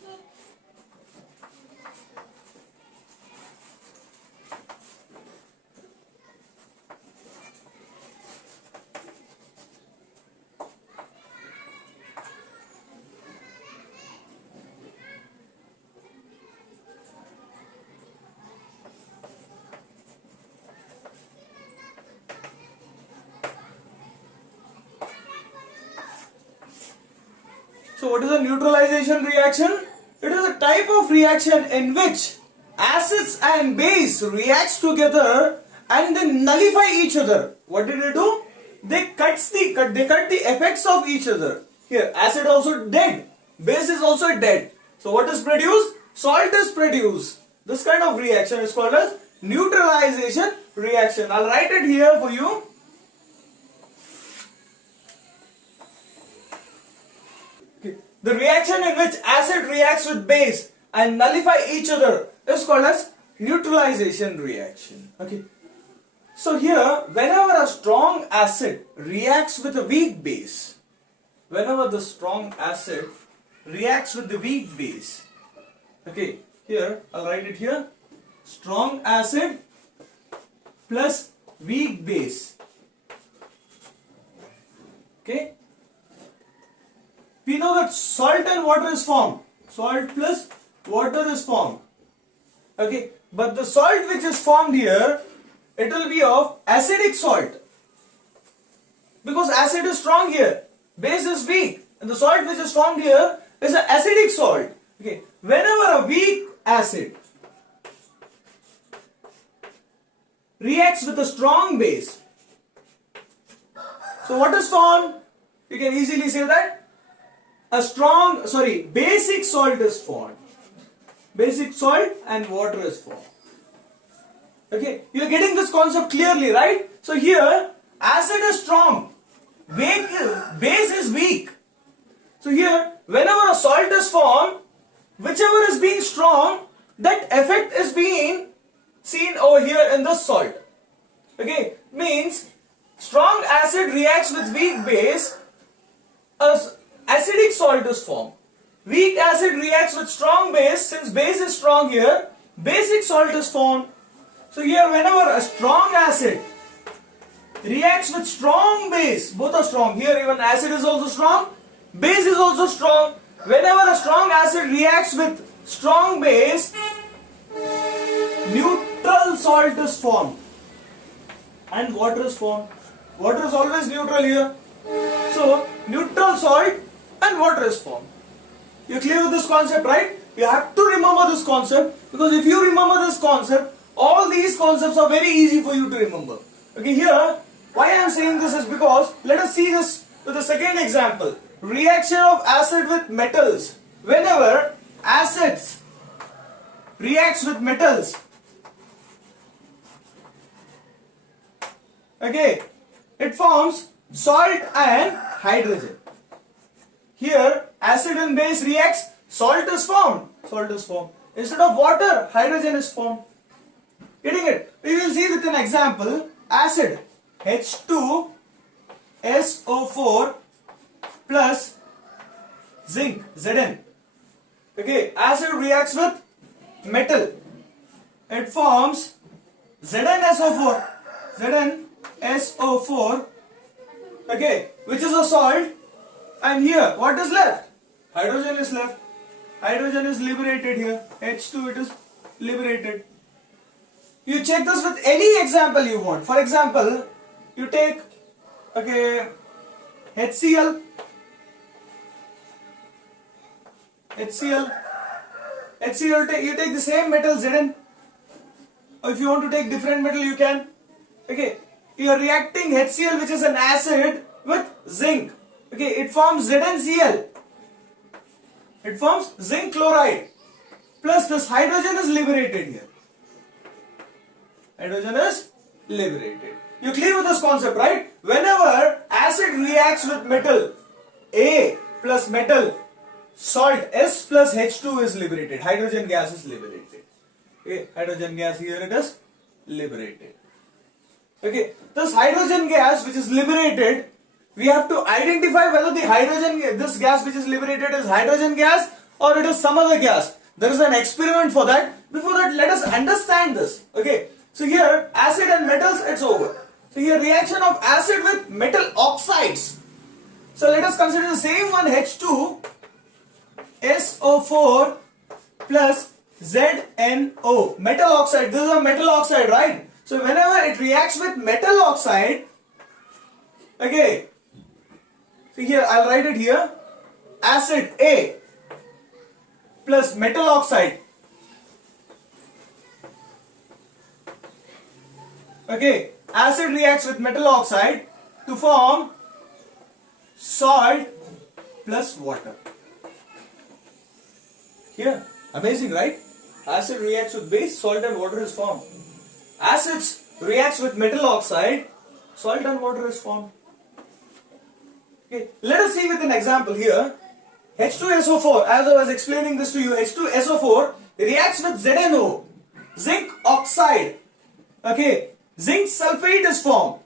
So what is a neutralization reaction? It is a type of reaction in which acids and base reacts together and they nullify each other. What did they do? They cut the effects of each other. Here, acid also dead, base is also dead. So what is produced? Salt is produced. This kind of reaction is called as neutralization reaction. I'll write it here for you. Okay. The reaction in which acid reacts with base and nullify each other is called as neutralization reaction. Okay. So here, whenever a strong acid reacts with a weak base, whenever the strong acid reacts with the weak base, okay, here I'll write it here, strong acid plus weak base, okay, we know that salt and water is formed, salt plus water is formed, okay, but the salt which is formed here, it will be of acidic salt, because acid is strong here, base is weak, and the salt which is formed here is an acidic salt. Okay, whenever a weak acid reacts with a strong base, so what is formed? You can easily say that basic salt is formed. Basic salt and water is formed. Okay, you are getting this concept clearly, right? So here, acid is strong, base is weak. So here, whenever a salt is formed, whichever is being strong, that effect is being seen over here in the salt. Okay, means strong acid reacts with weak base, as acidic salt is formed. Weak acid reacts with strong base, since base is strong here, basic salt is formed. So here, whenever a strong acid reacts with strong base, both are strong. Here even acid is also strong, base is also strong. Whenever a strong acid reacts with strong base, neutral salt is formed and water is formed. Water is always neutral here. So neutral salt and water is formed. You're clear with this concept, right? You have to remember this concept, because if you remember this concept, all these concepts are very easy for you to remember. Okay, here, why I am saying this is because, let us see this with the second example. Reaction of acid with metals. Whenever acids reacts with metals, okay, it forms salt and hydrogen. Here, acid and base reacts, salt is formed. Salt is formed. Instead of water, hydrogen is formed. Getting it? We will see with an example. Acid H2SO4 plus zinc Zn. Okay, acid reacts with metal. It forms ZnSO4. ZnSO4. Okay, which is a salt. And here, what is left? Hydrogen is left. Hydrogen is liberated here. H2, it is liberated. You check this with any example you want. For example, you take, okay, HCl. You take the same metal Zn. Or if you want to take different metal, you can. Okay, you are reacting HCl, which is an acid, with zinc. Okay, it forms ZnCl. It forms zinc chloride. Plus this hydrogen is liberated here. Hydrogen is liberated. You clear with this concept, right? Whenever acid reacts with metal, A plus metal, salt S plus H2 is liberated. Hydrogen gas is liberated. Okay, hydrogen gas here it is liberated. Okay, this hydrogen gas which is liberated, we have to identify whether this gas which is liberated is hydrogen gas or it is some other gas. There is an experiment for that. Before that, let us understand this. Okay, so here acid and metals, it's over. So here reaction of acid with metal oxides. So let us consider the same one, H2SO4 plus ZNO, metal oxide. This is a metal oxide, right? So whenever it reacts with metal oxide, okay, so here I'll write it here, acid A plus metal oxide. Okay, acid reacts with metal oxide to form salt plus water. Here, amazing, right? Acid reacts with base, salt and water is formed. Acids reacts with metal oxide, salt and water is formed. Okay, let us see with an example here. H2SO4, as I was explaining this to you, H2SO4 reacts with ZNO, zinc oxide. Okay, zinc sulfate is formed.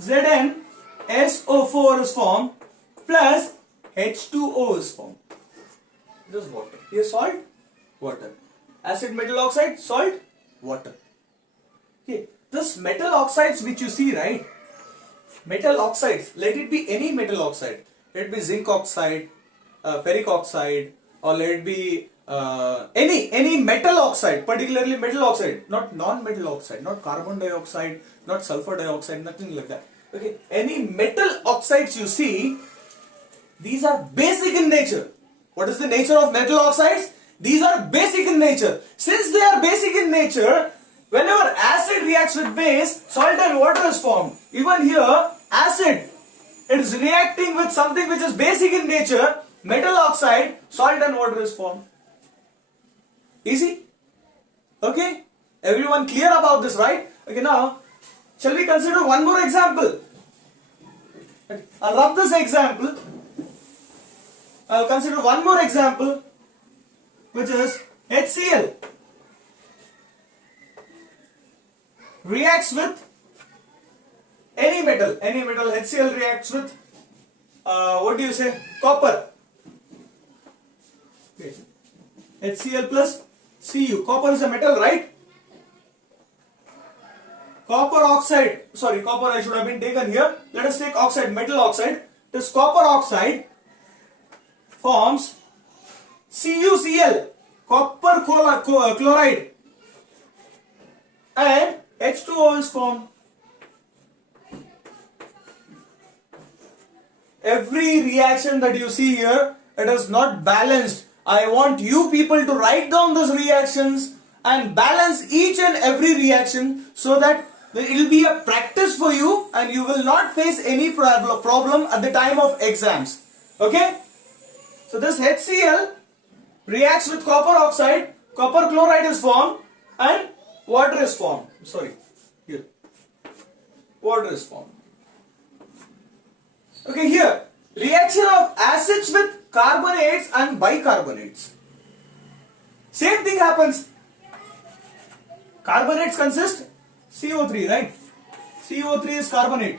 ZnSO4 is formed plus H2O is formed. This is water. Here salt, water. Acid, metal oxide, salt, water. Okay, this metal oxides which you see, right? Metal oxides, let it be any metal oxide. Let it be zinc oxide, ferric oxide, or let it be any metal oxide, particularly metal oxide, not non-metal oxide, not carbon dioxide, not sulfur dioxide, nothing like that. Okay, any metal oxides you see, these are basic in nature. What is the nature of metal oxides? These are basic in nature. Since they are basic in nature, whenever acid reacts with base, salt and water is formed. Even here, acid, it is reacting with something which is basic in nature, metal oxide, salt and water is formed. Easy? Okay? Everyone clear about this, right? Okay, now, shall we consider one more example? Okay. I'll rub this example. I'll consider one more example, which is HCl reacts with any metal. HCl reacts with what do you say? Copper. Okay. HCl plus Cu. Copper is a metal, right? Copper oxide. Sorry, copper I should have been taken here. Let us take oxide, metal oxide. This copper oxide forms CuCl, copper chloride, and H2O is formed. Every reaction that you see here, it is not balanced. I want you people to write down those reactions and balance each and every reaction so that it will be a practice for you and you will not face any problem at the time of exams. Okay? So this HCl reacts with copper oxide, copper chloride is formed and water is formed. Sorry, here. Water is formed. Okay, here. Reaction of acids with carbonates and bicarbonates. Same thing happens. Carbonates consist CO3, right? CO3 is carbonate.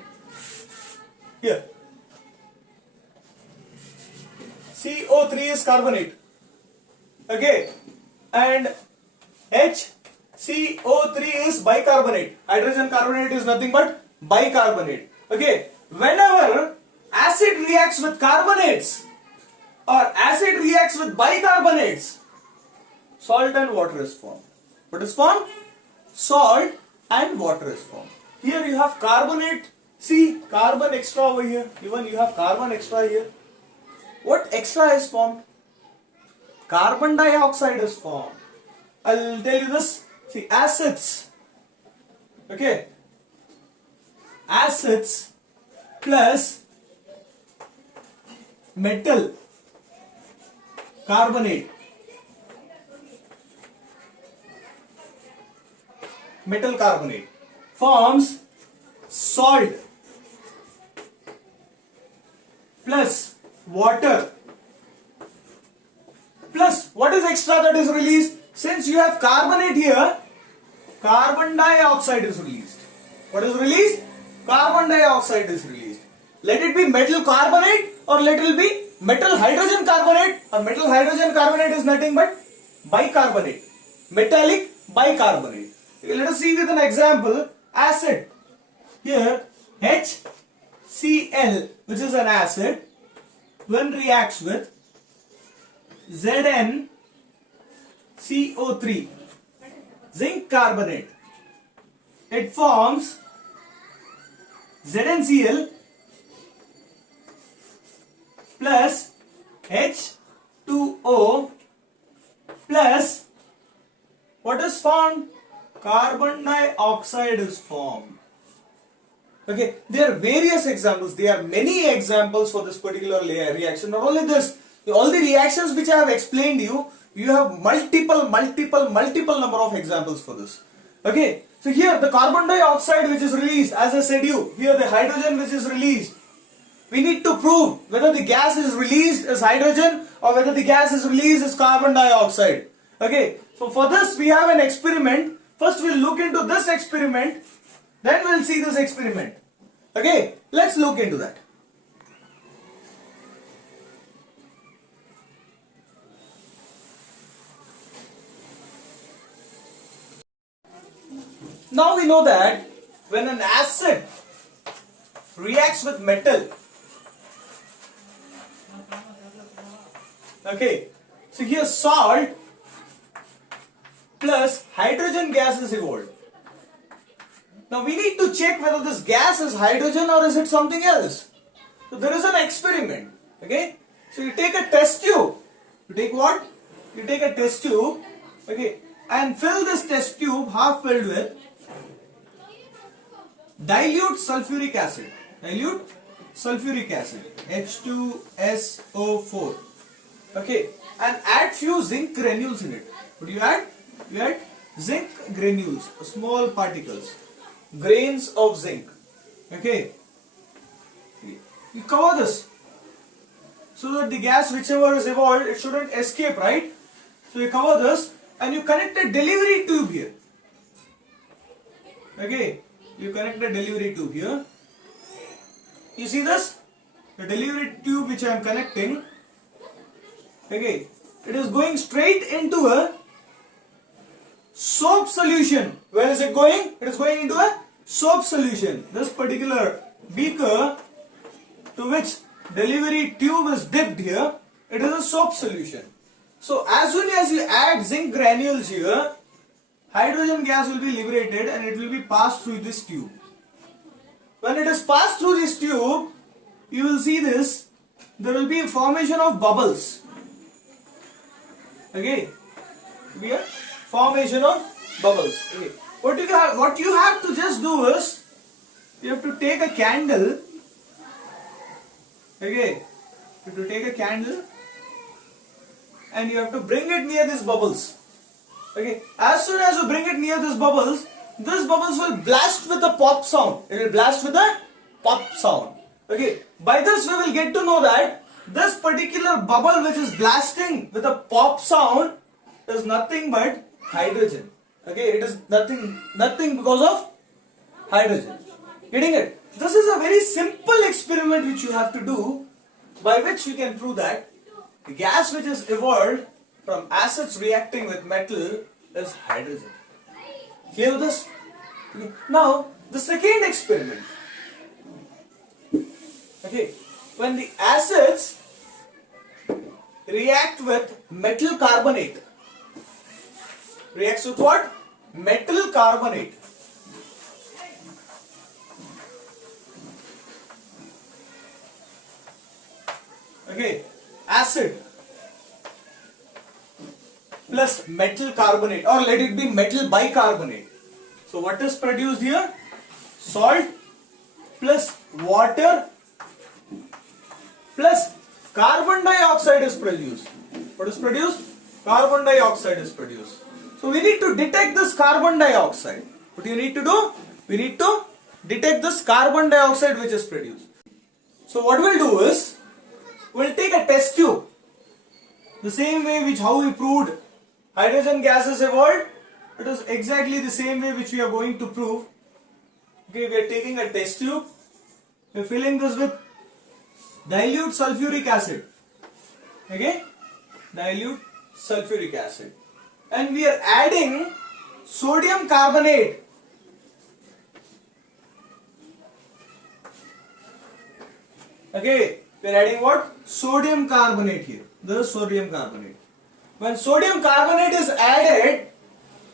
Here. CO3 is carbonate. Okay. And HCO3 is bicarbonate. Hydrogen carbonate is nothing but bicarbonate. Okay. Whenever acid reacts with carbonates or acid reacts with bicarbonates, salt and water is formed. What is formed? Salt and water is formed. Here you have carbonate. See, carbon extra over here. Even you have carbon extra here. What extra is formed? Carbon dioxide is formed. I'll tell you this. See, acids. Okay. Acids plus metal carbonate. Metal carbonate forms salt plus water plus what is extra that is released? Since you have carbonate here, carbon dioxide is released. What is released? Carbon dioxide is released. Let it be metal carbonate or let it be metal hydrogen carbonate, or metal hydrogen carbonate is nothing but bicarbonate. Metallic bicarbonate. Let us see with an example. Acid. Here HCl, which is an acid, when reacts with ZnCO3, zinc carbonate, it forms ZnCl plus H2O plus what is formed? Carbon dioxide is formed. Okay, there are various examples. There are many examples for this particular reaction. Not only this, all the reactions which I have explained you have multiple number of examples for this. Okay, so here the carbon dioxide which is released, as I said you, here the hydrogen which is released. We need to prove whether the gas is released as hydrogen or whether the gas is released as carbon dioxide. Okay, so for this we have an experiment. First we'll look into this experiment, then we'll see this experiment. Okay, let's look into that. Now we know that when an acid reacts with metal, okay, so here salt plus hydrogen gas is evolved. Now we need to check whether this gas is hydrogen or is it something else. So there is an experiment. Okay, so you take a test tube. You take what? You take a test tube. Okay, and fill this test tube half filled with dilute sulfuric acid. Dilute sulfuric acid, H2SO4. Okay, and add few zinc granules in it. What do you add? You add zinc granules, small particles, grains of zinc. Okay, you cover this so that the gas whichever is evolved, it shouldn't escape, right? So you cover this and you connect a delivery tube here. Okay, you connect the delivery tube here. You see this? The delivery tube which I am connecting. Okay, it is going straight into a soap solution. Where is it going? It is going into a soap solution. This particular beaker to which delivery tube is dipped here, it is a soap solution. So as soon as you add zinc granules here, hydrogen gas will be liberated and it will be passed through this tube. When it is passed through this tube, you will see this, there will be a formation of bubbles. Okay, be a formation of bubbles. Okay. What you have to just do is, you have to take a candle. Okay, you have to take a candle and you have to bring it near these bubbles. Okay, as soon as you bring it near these bubbles will blast with a pop sound. It will blast with a pop sound. Okay, by this we will get to know that this particular bubble which is blasting with a pop sound is nothing but hydrogen. Okay, it is nothing because of hydrogen. Getting it? This is a very simple experiment which you have to do, by which you can prove that the gas which is evolved from acids reacting with metal is hydrogen. Clear with this? Okay. Now, the second experiment. Okay, when the acids react with metal carbonate. Reacts with what? Metal carbonate. Okay, acid plus metal carbonate, or let it be metal bicarbonate. So what is produced here? Salt plus water plus carbon dioxide is produced. What is produced? Carbon dioxide is produced. So we need to detect this carbon dioxide. What do you need to do? We need to detect this carbon dioxide which is produced. So what we'll do is, we'll take a test tube. The same way which how we proved hydrogen gas is evolved, it is exactly the same way which we are going to prove. Okay, we are taking a test tube. We are filling this with dilute sulfuric acid. Okay, dilute sulfuric acid. And we are adding sodium carbonate. Okay, we are adding what? Sodium carbonate here. This is sodium carbonate. When sodium carbonate is added,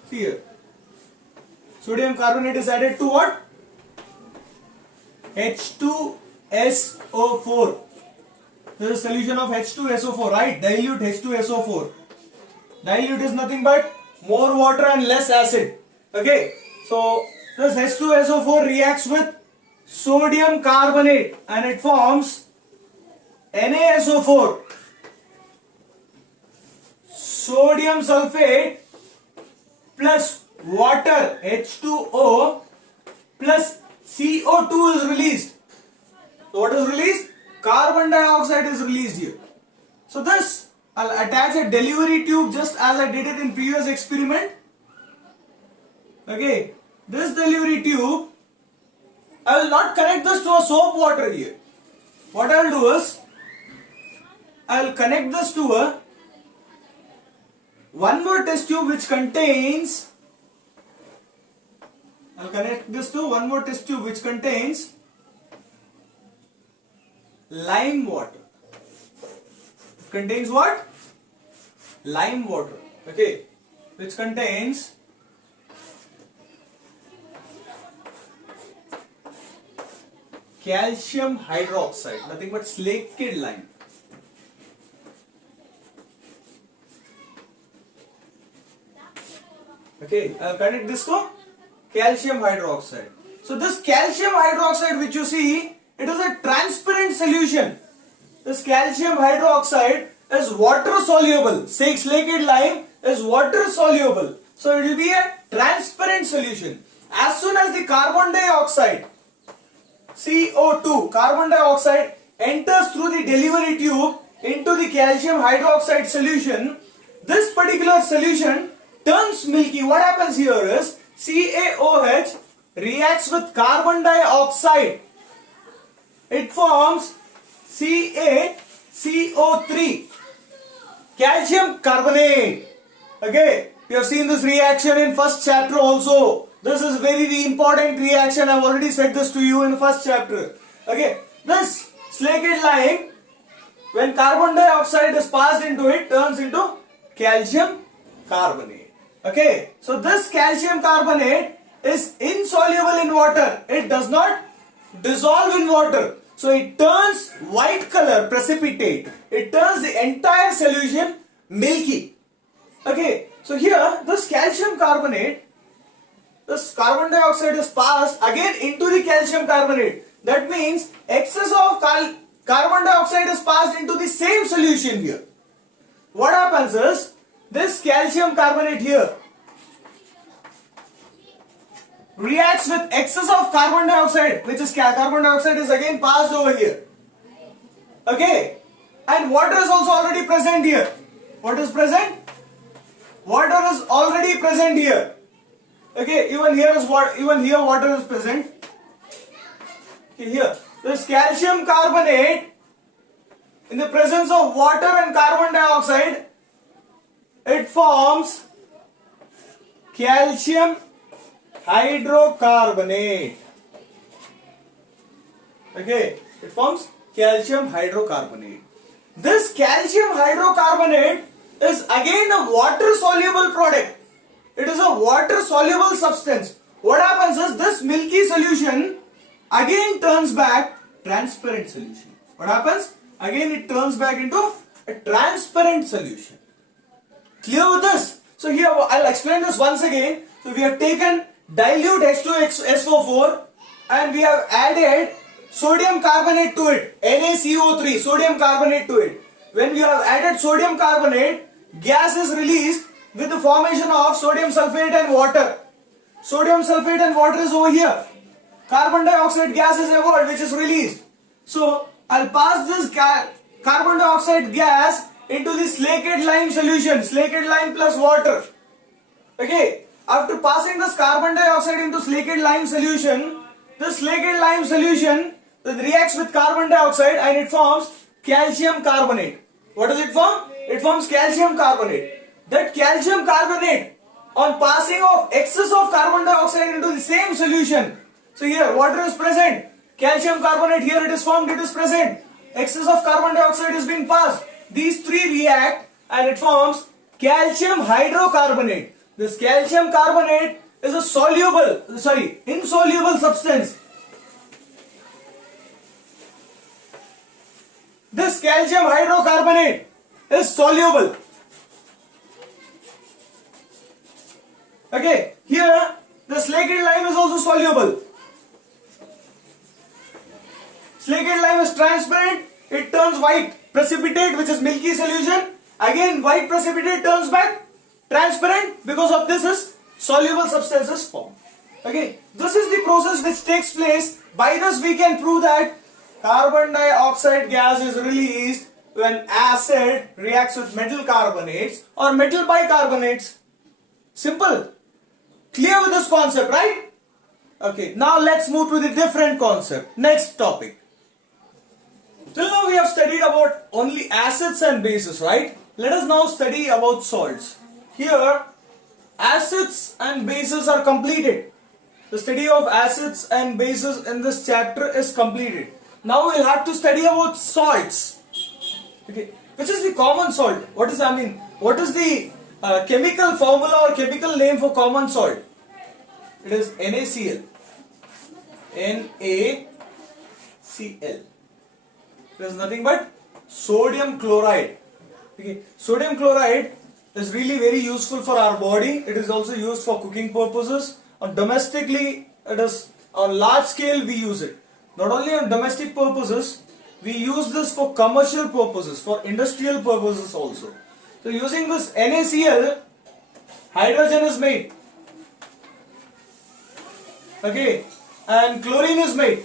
see here, sodium carbonate is added to what? H2SO4. This is a solution of H2SO4, right? Dilute H2SO4. Dilute is nothing but more water and less acid. Okay, so this H2SO4 reacts with sodium carbonate and it forms NaSO4, sodium sulfate plus water H2O plus CO2 is released. So what is released? Carbon dioxide is released here. So this, I'll attach a delivery tube just as I did it in previous experiment. Okay, this delivery tube, I will not connect this to a soap water here. What I will do is, I will connect this to a one more test tube which contains, I'll connect this to one more test tube which contains lime water. It contains what? Lime water. Okay, which contains calcium hydroxide, nothing but slaked lime. Okay, I'll connect this to calcium hydroxide. So this calcium hydroxide which you see, it is a transparent solution. This calcium hydroxide is water soluble. Say slaked lime is water soluble. So it will be a transparent solution. As soon as the carbon dioxide, CO2, carbon dioxide enters through the delivery tube into the calcium hydroxide solution, this particular solution turns milky. What happens here is CaOH reacts with carbon dioxide. It forms CaCO3, calcium carbonate. Okay, we have seen this reaction in first chapter also. This is very important reaction. I have already said this to you in the first chapter. Okay, this slaked lime, when carbon dioxide is passed into it, turns into calcium carbonate. Okay, so this calcium carbonate is insoluble in water. It does not dissolve in water. So it turns white color, precipitate. It turns the entire solution milky. Okay, so here this calcium carbonate, this carbon dioxide is passed again into the calcium carbonate. That means excess of carbon dioxide is passed into the same solution here. What happens is, this calcium carbonate here reacts with excess of carbon dioxide, which is carbon dioxide is again passed over here. Okay, and water is also already present here. What is present? Water is already present here. Okay, even here water is present. Okay, here this calcium carbonate in the presence of water and carbon dioxide, it forms calcium hydrocarbonate. Okay, it forms calcium hydrocarbonate. This calcium hydrocarbonate is again a water soluble product. It is a water soluble substance. What happens is, this milky solution again turns back transparent solution. What happens? Again it turns back into a transparent solution. Clear with this? So here I'll explain this once again. So we have taken dilute H2SO4 and we have added sodium carbonate to it, NaCO3, sodium carbonate to it. When we have added sodium carbonate, gas is released with the formation of sodium sulfate and water. Sodium sulfate and water is over here. Carbon dioxide gas is evolved, which is released. So I'll pass this carbon dioxide gas into the slaked lime solution, slaked lime plus water. Okay, after passing this carbon dioxide into slaked lime solution, this slaked lime solution reacts with carbon dioxide and it forms calcium carbonate. What does it form? It forms calcium carbonate. That calcium carbonate, on passing of excess of carbon dioxide into the same solution, so here water is present, calcium carbonate here it is formed, it is present, excess of carbon dioxide is being passed, these three react and it forms calcium hydrocarbonate. This calcium carbonate is a insoluble substance. This this calcium hydrocarbonate is soluble. Okay, here the slated lime is also soluble. Slated lime is transparent, it turns white. Precipitate, which is milky solution, again white precipitate turns back transparent. Because of this is soluble substances formed. Okay, this is the process which takes place. By this we can prove that carbon dioxide gas is released when acid reacts with metal carbonates or metal bicarbonates. Simple. Clear with this concept, right? Okay, now let's move to the different concept. Next topic. Till now we have studied about only acids and bases, right? Let us now study about salts. Here, acids and bases are completed. The study of acids and bases in this chapter is completed. Now we'll have to study about salts. Okay, which is the common salt? What is the chemical formula or chemical name for common salt? It is NaCl. NaCl. It is nothing but sodium chloride. Okay, sodium chloride is really very useful for our body. It is also used for cooking purposes. Domestically, it is on large scale we use it. Not only on domestic purposes, we use this for commercial purposes, for industrial purposes also. So using this NaCl, hydrogen is made. Okay, and chlorine is made.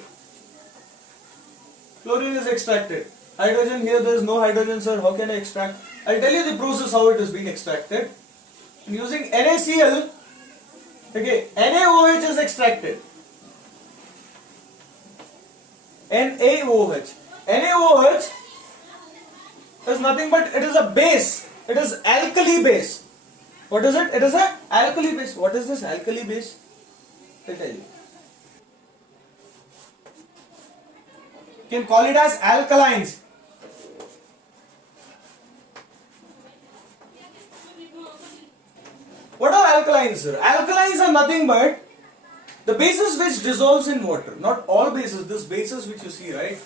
Chlorine is extracted. Hydrogen, here there is no hydrogen, sir. How can I extract? I'll tell you the process how it is being extracted. Using NaCl, okay, NaOH is extracted. NaOH. NaOH is nothing but it is a base. It is alkali base. What is it? It is a alkali base. What is this alkali base? I'll tell you. You can call it as alkalines. What are alkalines, sir? Alkalines are nothing but the bases which dissolves in water. Not all bases, this bases which you see, right?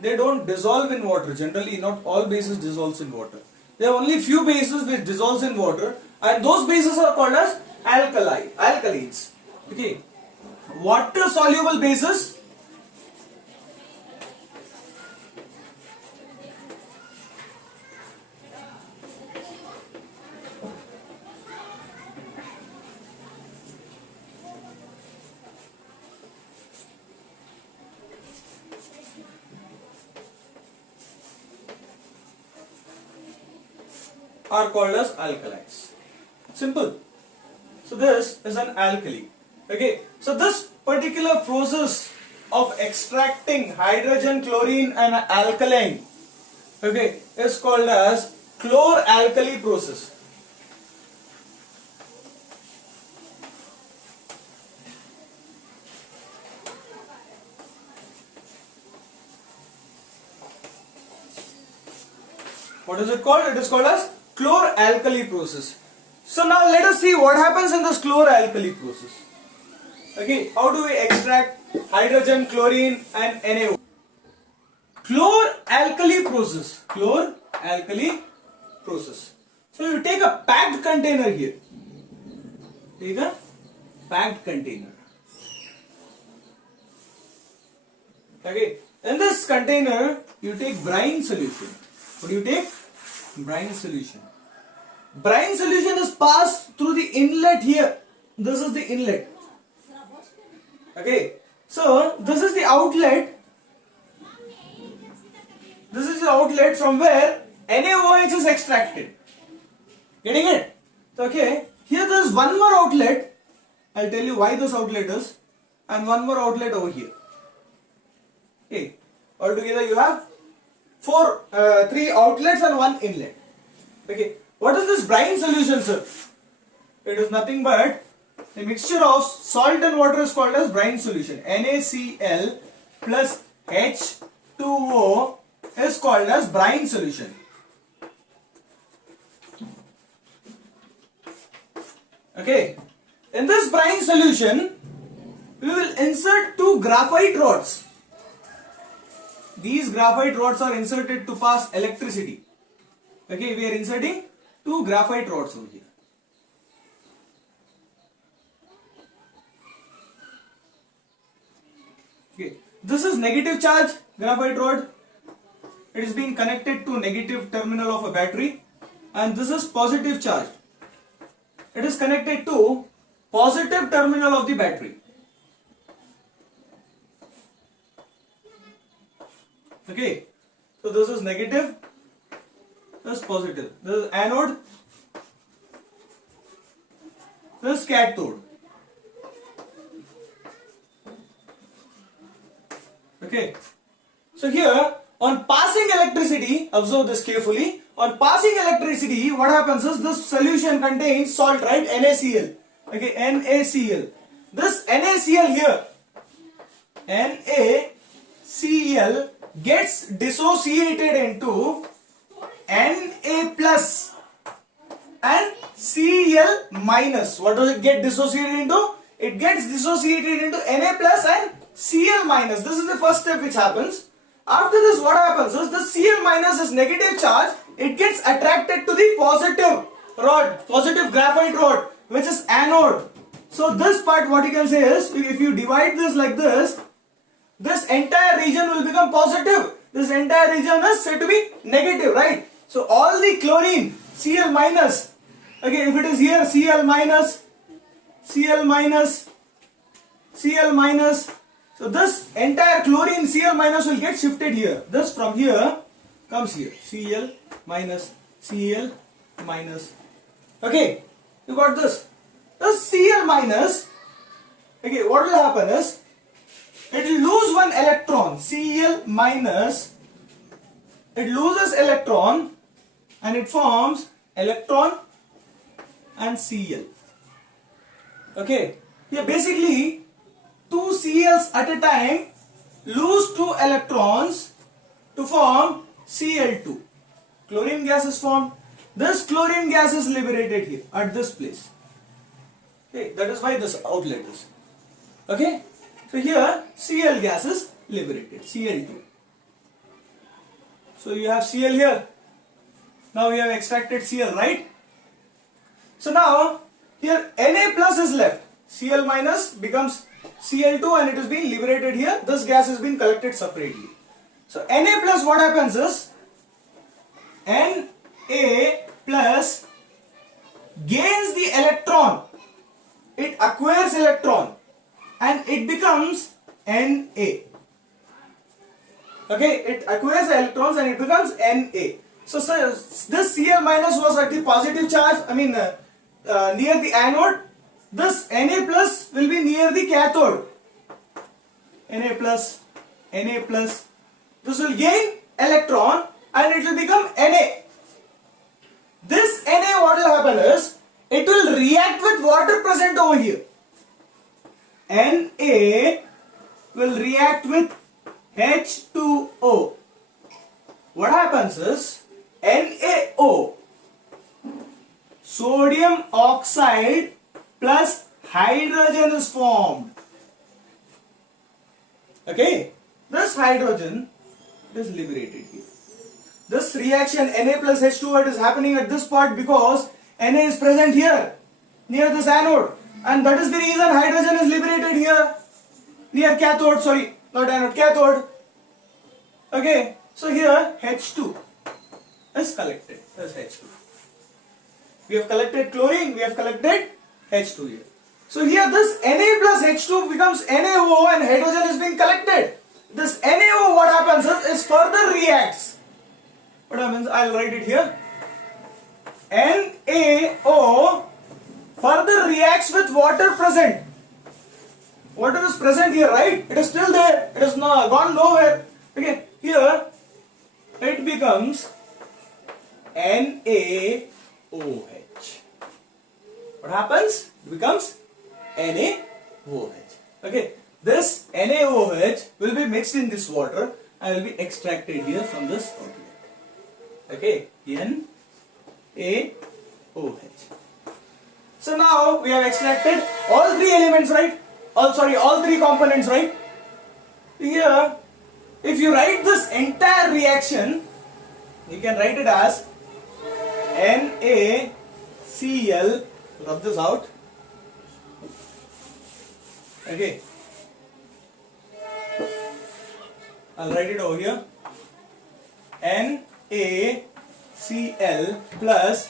They don't dissolve in water. Generally, not all bases dissolves in water. There are only few bases which dissolves in water, and those bases are called as alkalides. Okay. Water soluble bases are called as alkalides. Simple. So this is an alkali. Okay. So this particular process of extracting hydrogen, chlorine and alkaline, okay, is called as chloralkali process. What is it called? It is called as chloralkali process. So now let us see what happens in this chloralkali process. Okay, how do we extract hydrogen, chlorine and NaO? Chloralkali process. Chloralkali process. So you take a packed container here. Take a packed container. Okay, in this container you take brine solution. What do you take? Brine solution. Brine solution is passed through the inlet here. This is the inlet. Okay. So this is the outlet. This is the outlet from where NaOH is extracted. Getting it? Okay. Here there is one more outlet. I'll tell you why this outlet is. And one more outlet over here. Okay. Altogether you have three outlets and one inlet. Okay, what is this brine solution, sir? It is nothing but a mixture of salt and water is called as brine solution. NaCl plus H2O is called as brine solution. Okay, in this brine solution, we will insert two graphite rods. these graphite rods are inserted to pass electricity. Okay, we are inserting two graphite rods over here. Okay, this is negative charge graphite rod. It is being connected to negative terminal of a battery, and this is positive charge. It is connected to positive terminal of the battery. Okay, so this is negative, this is positive. This is anode, this is cathode. Okay, so here on passing electricity, observe this carefully. On passing electricity, what happens is this solution contains salt, right? NaCl. Okay, NaCl. This NaCl here, NaCl gets dissociated into Na plus and Cl minus. What does it get dissociated into? It gets dissociated into Na plus and Cl minus. This is the first step which happens. After this, what happens is the Cl minus is negative charge. It gets attracted to the positive rod, positive graphite rod, which is anode. So this part, what you can say is, if you divide this like this entire region will become positive. This entire region is said to be negative, right? So all the chlorine, Cl minus, okay, if it is here, Cl minus, Cl minus, Cl minus, so this entire chlorine Cl minus will get shifted here. This from here comes here, Cl minus, Cl minus. Okay, you got this. This Cl minus, okay, what will happen is, it will lose one electron. Cl minus, it loses electron and it forms electron and Cl. Okay, here basically two Cl's at a time lose two electrons to form Cl2. Chlorine gas is formed. This chlorine gas is liberated here at this place. Okay, that is why this outlet is. Okay, so here Cl gas is liberated, Cl2. So you have Cl here. Now we have extracted Cl, right? So now here Na plus is left. Cl minus becomes Cl2 and it is being liberated here. This gas is being collected separately. So Na plus, what happens is, Na plus gains the electron. It acquires electron and it becomes Na. Okay, it acquires the electrons and it becomes Na. So this Cl minus was at the positive charge, near the anode. This Na plus will be near the cathode. Na plus, Na plus. This will gain electron and it will become Na. This Na, what will happen is, it will react with water present over here. Na will react with H2O. What happens is, NaO, sodium oxide plus hydrogen is formed. Okay, this hydrogen is liberated here. This reaction Na plus H2O, it is happening at this part because Na is present here near this anode, and that is the reason hydrogen is liberated here near cathode, sorry, not anode, cathode. Okay, so here H2 is collected as H2. We have collected chlorine, we have collected H2 here. So here this Na plus H2 becomes NaO and hydrogen is being collected. This NaO, what happens is further reacts. What happens? I'll write it here. NaO further reacts with water present. Water is present here, right? It is still there. It has not gone nowhere. Okay, here it becomes NaOH. What happens? It becomes NaOH. Okay, this NaOH will be mixed in this water and will be extracted here from this outlet. Okay, NaOH. So now we have extracted all three elements, right? All three components, right? Here If you write this entire reaction, you can write it as NaCl. Rub this out. Okay. I'll write it over here. NaCl plus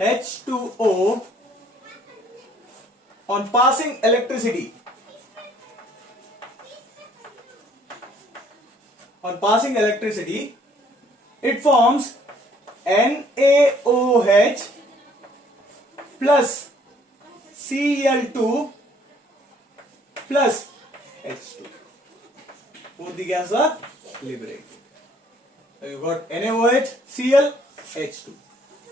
H2O on passing electricity. On passing electricity, it forms NaOH plus Cl2 plus H2. Both the gases are liberated. So you got NaOH, Cl, H2.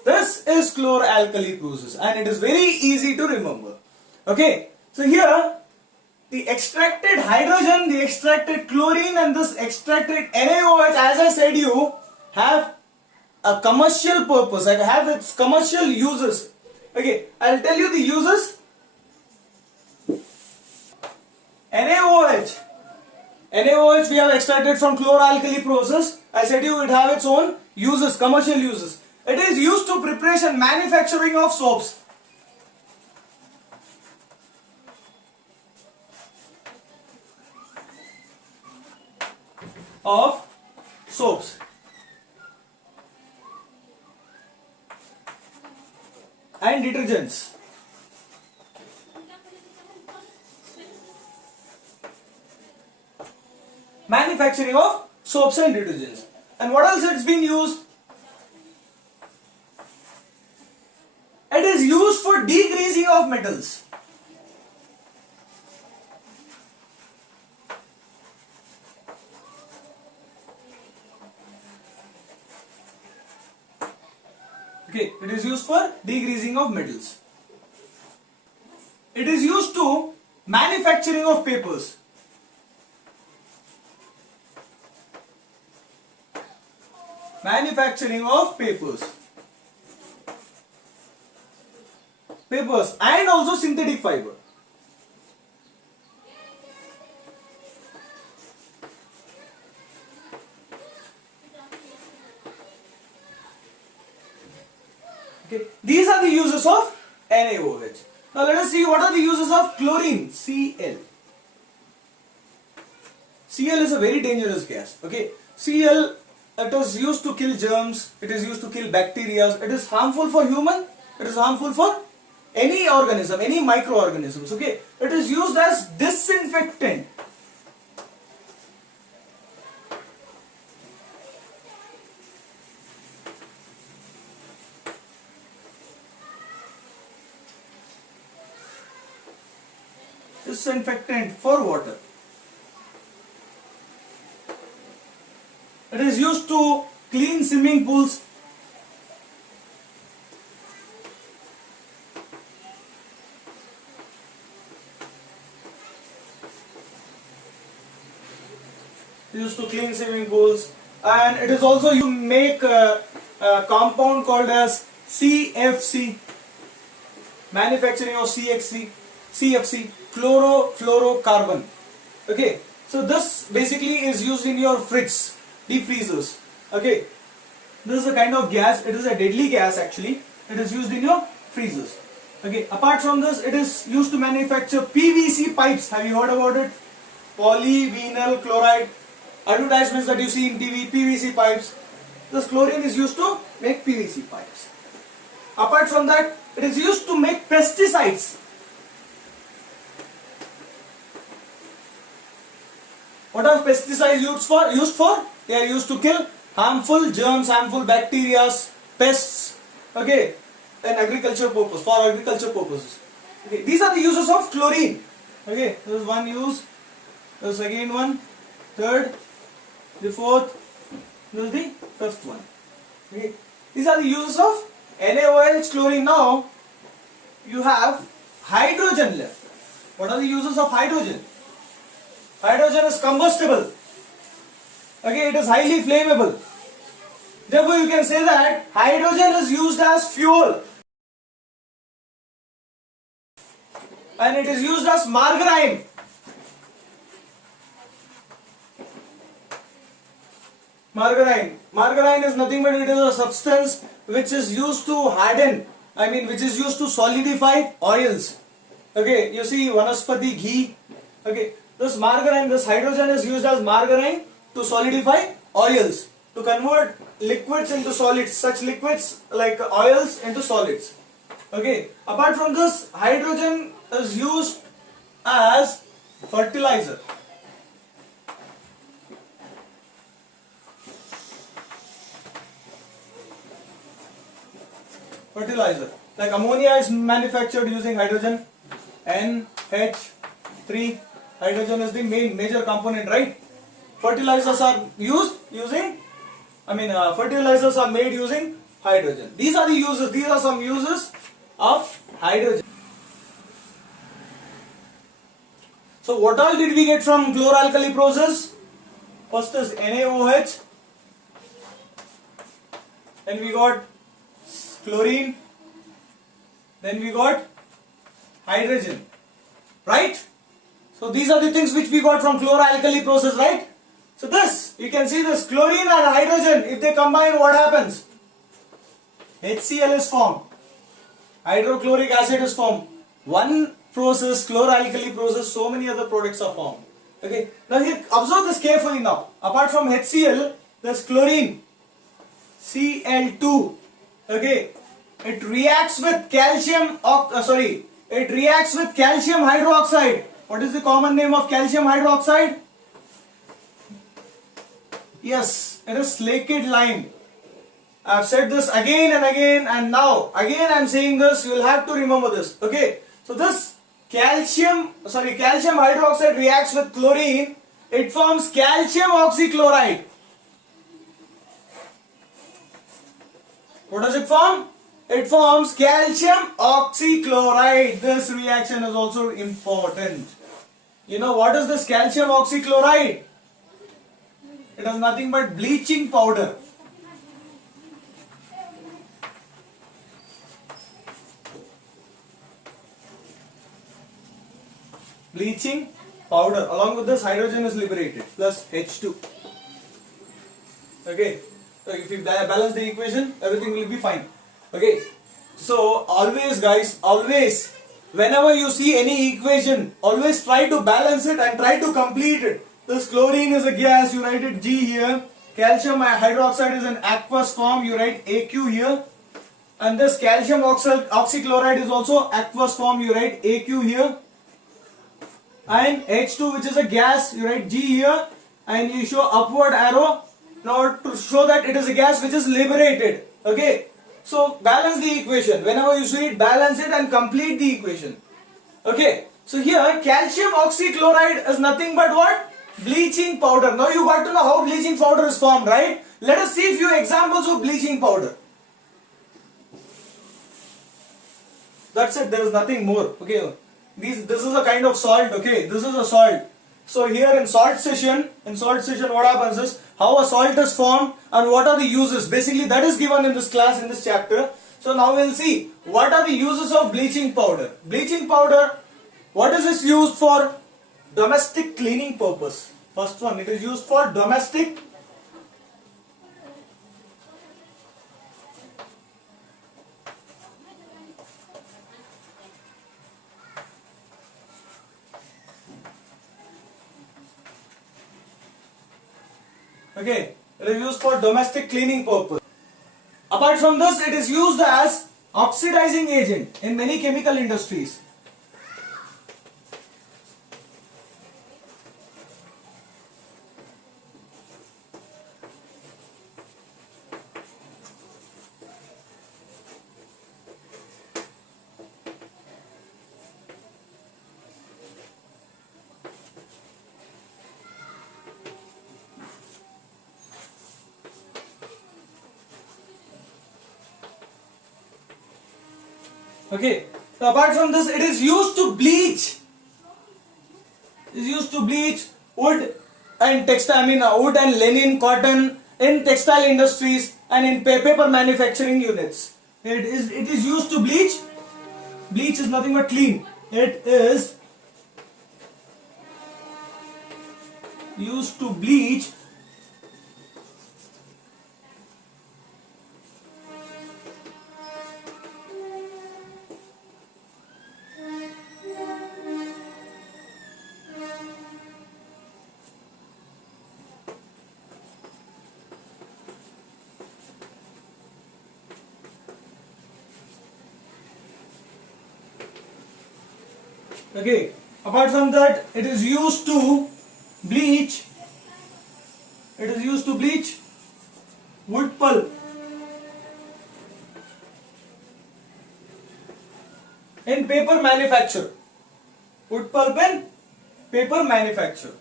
This is chloralkali process and it is very easy to remember. Okay, so here the extracted hydrogen, the extracted chlorine and this extracted NaOH, as I said, you have a commercial purpose, I have its commercial uses. Okay, I'll tell you the uses. NaOH we have extracted from chloralkali process. I said you it have its own uses, commercial uses. It is used to preparation, manufacturing of soaps. And detergents. Manufacturing of soaps and detergents. And what else it's been used? It is used for degreasing of metals. Okay, it is used for degreasing of metals. It is used to manufacturing of papers. Manufacturing of papers and also synthetic fiber. Okay, these are the uses of NaOH. Now let us see what are the uses of chlorine, Cl. Cl is a very dangerous gas. Okay, Cl, it is used to kill germs, it is used to kill bacteria, it is harmful for human, it is harmful for any organism, any microorganisms. Okay, it is used as disinfectant. Disinfectant for water. It is used to clean swimming pools. Used to clean swimming pools, and it is also used to make a compound called as CFC. Manufacturing of CFC, chlorofluorocarbon. Okay, so this basically is used in your fridge, deep freezers. Okay, this is a kind of gas. It is a deadly gas actually. It is used in your freezers. Okay, apart from this, it is used to manufacture PVC pipes. Have you heard about it? Polyvinyl chloride. Advertisements that you see in TV, PVC pipes. This chlorine is used to make PVC pipes. Apart from that, it is used to make pesticides. What are pesticides used for? They are used to kill harmful germs, harmful bacteria, pests. Okay, and agriculture purpose, for agriculture purposes. Okay, these are the uses of chlorine. Okay, there is one use, there is again one, third, the fourth, this is the fifth one. Okay, these are the uses of NaOH, chlorine. Now you have hydrogen left. What are the uses of hydrogen? Hydrogen is combustible. Okay, it is highly flammable. Therefore, you can say that hydrogen is used as fuel. And it is used as margarine. Margarine. Margarine is nothing but it is a substance which is used to harden, which is used to solidify oils. Okay, you see vanaspati ghee. Okay, this margarine, this hydrogen is used as margarine to solidify oils, to convert liquids into solids, such liquids like oils into solids. Okay, apart from this, hydrogen is used as fertilizer. Fertilizer. Like ammonia is manufactured using hydrogen. NH3. Hydrogen is the major component, right? Fertilizers are fertilizers are made using hydrogen. These are the uses. These are some uses of hydrogen. So what all did we get from chloralkali process? First is NaOH. Then we got chlorine, then we got hydrogen, right? So these are the things which we got from chloralkali process, right? So this, you can see this chlorine and hydrogen, if they combine, what happens? HCl is formed, hydrochloric acid is formed. One process, chloralkali process, so many other products are formed. Okay, now here observe this carefully now. Apart from HCl, there's chlorine, Cl2. Okay, it reacts with calcium hydroxide. What is the common name of calcium hydroxide? Yes, it is slaked lime. I have said this again and again, and now again I am saying this. You will have to remember this. Okay, so this calcium hydroxide reacts with chlorine. It forms calcium oxychloride. What does it form? It forms calcium oxychloride. This reaction is also important. You know what is this calcium oxychloride? It is nothing but bleaching powder. Bleaching powder. Along with this, hydrogen is liberated plus H2. Okay. So if you balance the equation, everything will be fine. Okay. So always guys, always whenever you see any equation, always try to balance it and try to complete it. This chlorine is a gas, you write it G here. Calcium hydroxide is an aqueous form, you write AQ here. And this calcium oxychloride is also aqueous form, you write AQ here. And H2, which is a gas, you write G here. And you show upward arrow now to show that it is a gas which is liberated. Okay. So balance the equation. Whenever you see it, balance it and complete the equation. Okay. So here calcium oxychloride is nothing but what? Bleaching powder. Now you got to know how bleaching powder is formed, right? Let us see a few examples of bleaching powder. That's it. There is nothing more. Okay. This is a kind of salt. Okay. This is a salt. So here in salt session what happens is how a salt is formed and what are the uses. Basically that is given in this class, in this chapter. So now we'll see what are the uses of bleaching powder. Bleaching powder, what is this used for? Domestic cleaning purpose. First one, it is used for domestic Okay, it is used for domestic cleaning purpose. Apart from this, it is used as oxidizing agent in many chemical industries. Okay, so apart from this, it is used to bleach. It is used to bleach wood and textile, wood and linen, cotton in textile industries and in paper manufacturing units. It is used to bleach. Bleach is nothing but clean. It is used to bleach Okay. Apart from that, it is used to bleach. It is used to bleach wood pulp in paper manufacture. Wood pulp in paper manufacture.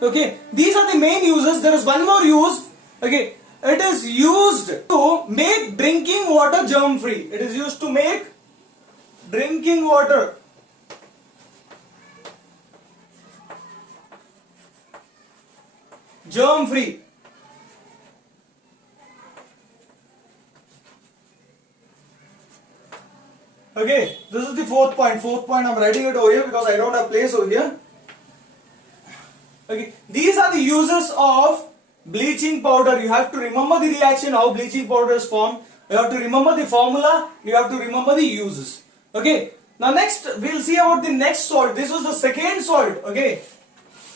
Okay, these are the main uses. There is one more use. Okay, it is used to make drinking water germ free. It is used to make drinking water germ free. Okay, this is the fourth point. Fourth point, I'm writing it over here because I don't have place over here. Okay, these are the uses of bleaching powder. You have to remember the reaction, how bleaching powder is formed. You have to remember the formula. You have to remember the uses. Okay, now next we'll see about the next salt. This was the second salt. Okay,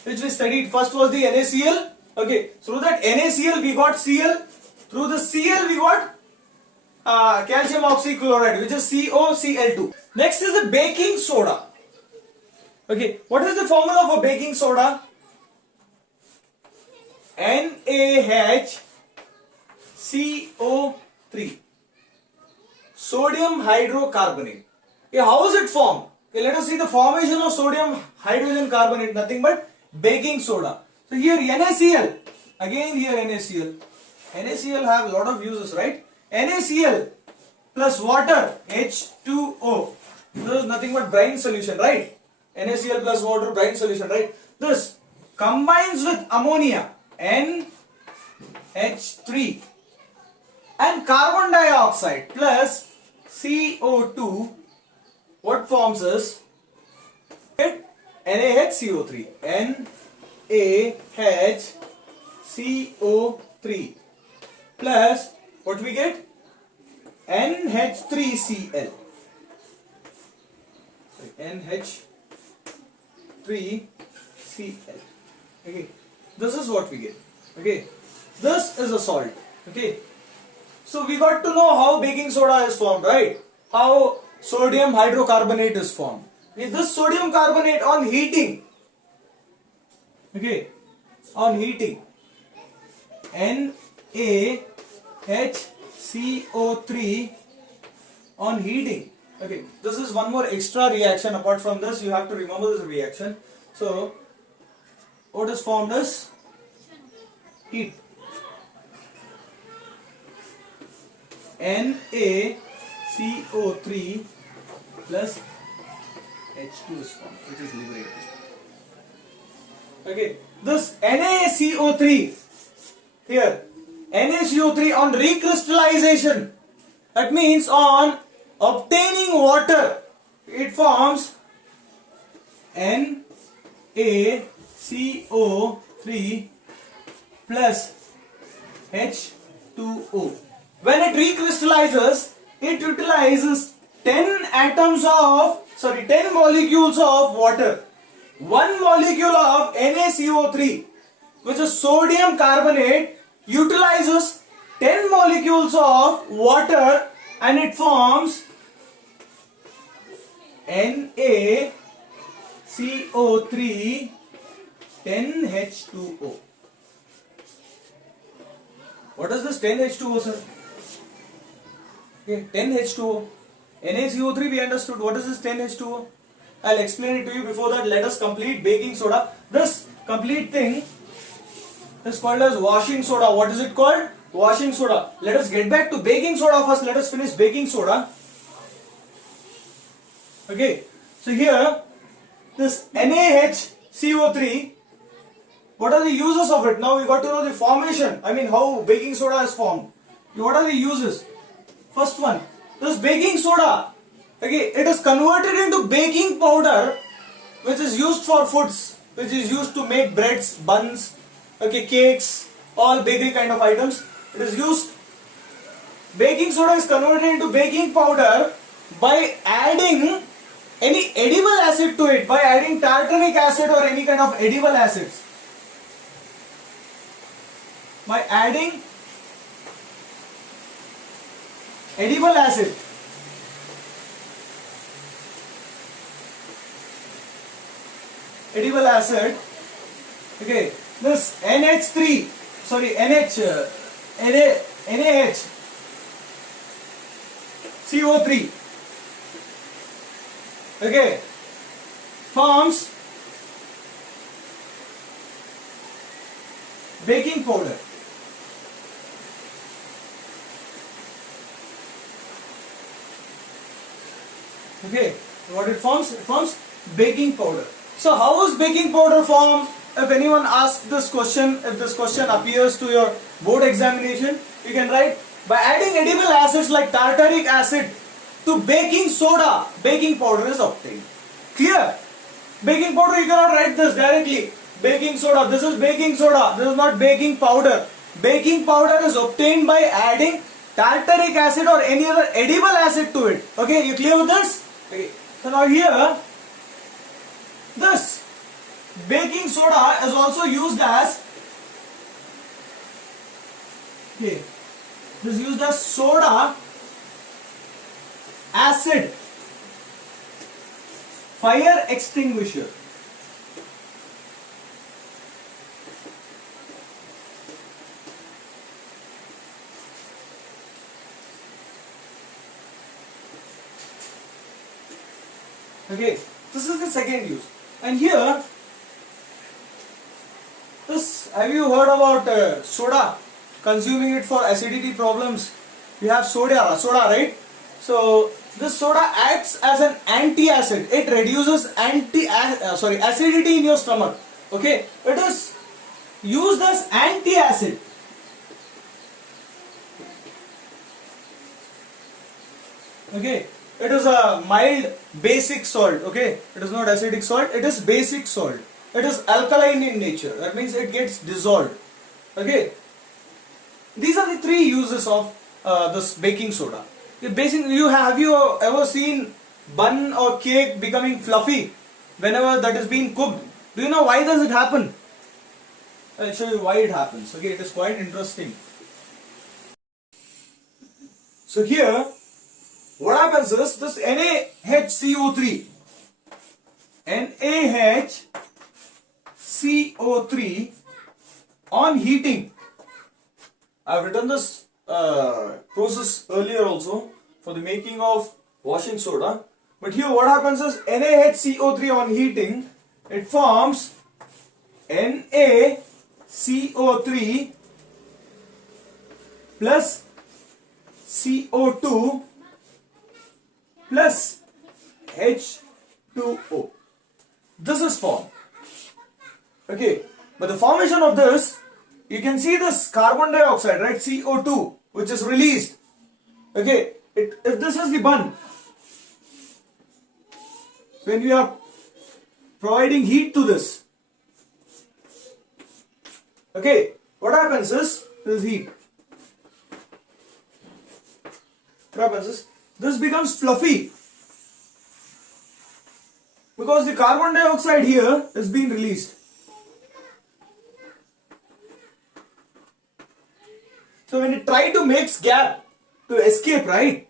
which we studied. First was the NaCl. Okay, through that NaCl we got Cl. Through the Cl we got calcium oxychloride, which is CoCl2. Next is the baking soda. Okay, what is the formula for baking soda? NaHCO3, sodium hydrocarbonate. Okay, how is it formed? Okay, let us see the formation of sodium hydrogen carbonate, nothing but baking soda. So here NaCl, again here NaCl. NaCl have a lot of uses, right? NaCl plus water, H2O. This is nothing but brine solution, right? NaCl plus water, brine solution, right? This combines with ammonia, NH3, and carbon dioxide plus CO2. What forms is NaHCO3, NaHCO3 plus what we get? NH3Cl. NH3Cl. Okay, this is what we get. Okay, this is a salt. Okay, so we got to know how baking soda is formed, right? How sodium hydrocarbonate is formed. Okay, this sodium carbonate on heating. Okay, on heating, NaHCO3 on heating. Okay, this is one more extra reaction. Apart from this, you have to remember this reaction. So, what is formed is heat. NaCO3 plus H2 is formed, which is liberated. Okay, this NaCO3 here, NaCO3 on recrystallization, that means on obtaining water, it forms NaCO3 plus H2O. When it recrystallizes, it utilizes 10 molecules of water. One molecule of NaCO3, which is sodium carbonate, utilizes 10 molecules of water and it forms NaCO3 10H2O. What is this 10H2O, sir? Okay, 10H2O. NaCO3 we understood. What is this 10H2O? I'll explain it to you. Before that, let us complete baking soda. This complete thing is called as washing soda. What is it called? Washing soda. Let us get back to baking soda first. Let us finish baking soda. Okay. So here, this NaHCO3, what are the uses of it? Now we got to know the formation. I mean how baking soda is formed. What are the uses? First one, this baking soda. Okay, it is converted into baking powder, which is used for foods, which is used to make breads, buns, okay, cakes, all bakery kind of items. It is used. Baking soda is converted into baking powder by adding any edible acid to it, by adding tartaric acid or any kind of edible acids. By adding edible acid. edible acid. Okay, this NH3, sorry, NaH, CO3, okay, forms baking powder. Okay, what it forms? It forms baking powder. So how is baking powder formed? If anyone asks this question, if this question appears to your board examination, you can write by adding edible acids like tartaric acid to baking soda, baking powder is obtained. Clear? Baking powder, you cannot write this directly. Baking soda, this is baking soda, this is not baking powder. Baking powder is obtained by adding tartaric acid or any other edible acid to it. Okay, you clear with this? Okay. So now here, this baking soda is also used as, okay, this is used as soda acid fire extinguisher. Okay, this is the second use. And here, this, have you heard about soda? Consuming it for acidity problems. You have soda, right? So this soda acts as an anti-acid. It reduces acidity in your stomach. Okay, it is used as anti-acid. Okay, it is a mild basic salt. Okay, it is not acidic salt, it is basic salt. It is alkaline in nature, that means it gets dissolved. Okay, these are the three uses of this baking soda. Have you ever seen bun or cake becoming fluffy whenever that is being cooked? Do you know why does it happen? I'll show you why it happens. Okay, it is quite interesting. So here, what happens is this NaHCO3 on heating. I've written this process earlier also for the making of washing soda. But here what happens is NaHCO3 on heating, it forms NaCO3 plus CO2 plus H2O. This is formed. Okay, but the formation of this, you can see this carbon dioxide, right? CO2, which is released. Okay, if this is the bun, when we are providing heat to this, okay, what happens is this heat. What happens is this becomes fluffy because the carbon dioxide here is being released. So when it tries to make gap to escape, right,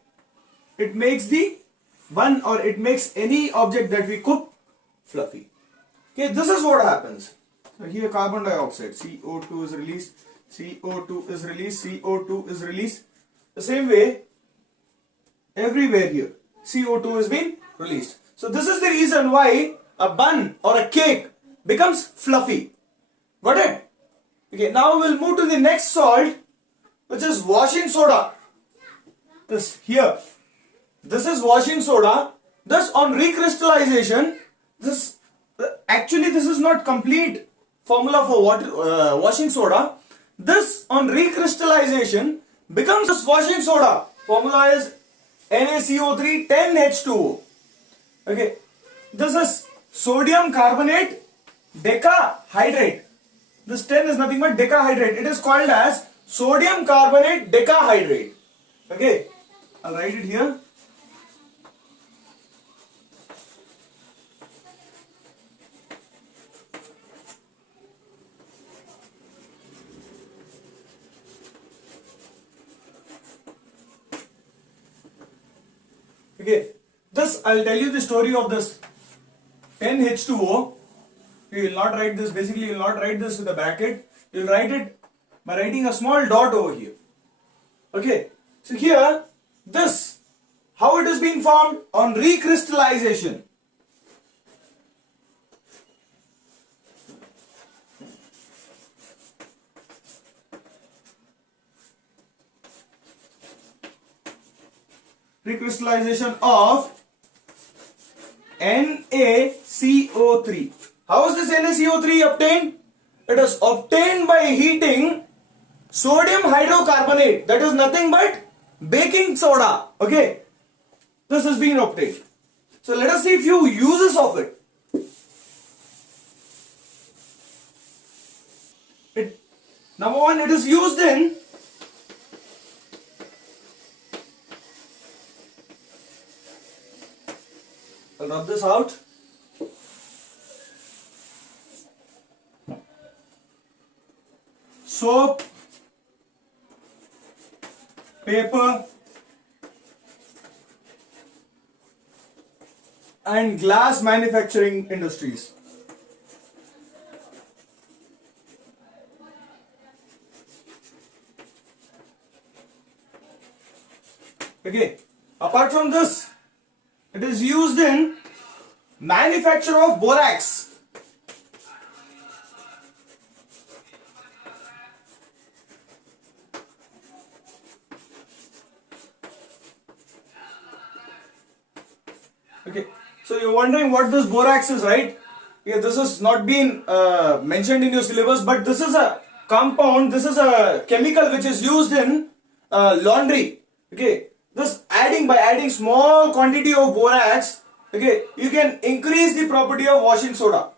it makes the bun or it makes any object that we cook fluffy. Okay, this is what happens. So here carbon dioxide, CO2 is released, CO2 is released, CO2 is released. The same way, everywhere here, CO2 is being released. So this is the reason why a bun or a cake becomes fluffy. Got it? Okay, now we'll move to the next salt, which is washing soda. This here. This is washing soda. Thus on recrystallization, this is not complete formula for washing soda. This on recrystallization becomes this washing soda. Formula is NaCO3 10H2O. Okay, this is sodium carbonate decahydrate. This 10 is nothing but decahydrate. It is called as sodium carbonate decahydrate. Okay, I'll write it here. Okay, this I'll tell you the story of this 10H2O. You will not write this, basically you will not write this with a bracket. You will write it by writing a small dot over here. Okay, so here, this, how it is being formed? On recrystallization. Recrystallization of NaCO3. How is this NaCO3 obtained? It is obtained by heating sodium hydrocarbonate. That is nothing but baking soda. Okay, this is being obtained. So let us see few uses of it. Number one, it is used in I'll rub this out. Soap, paper, and glass manufacturing industries. Okay, apart from this, it is used in manufacture of borax. Okay, so you're wondering what this borax is, right? Yeah, this has not been mentioned in your syllabus, but this is a compound, this is a chemical which is used in laundry. Okay, this by adding small quantity of borax, okay, you can increase the property of washing soda.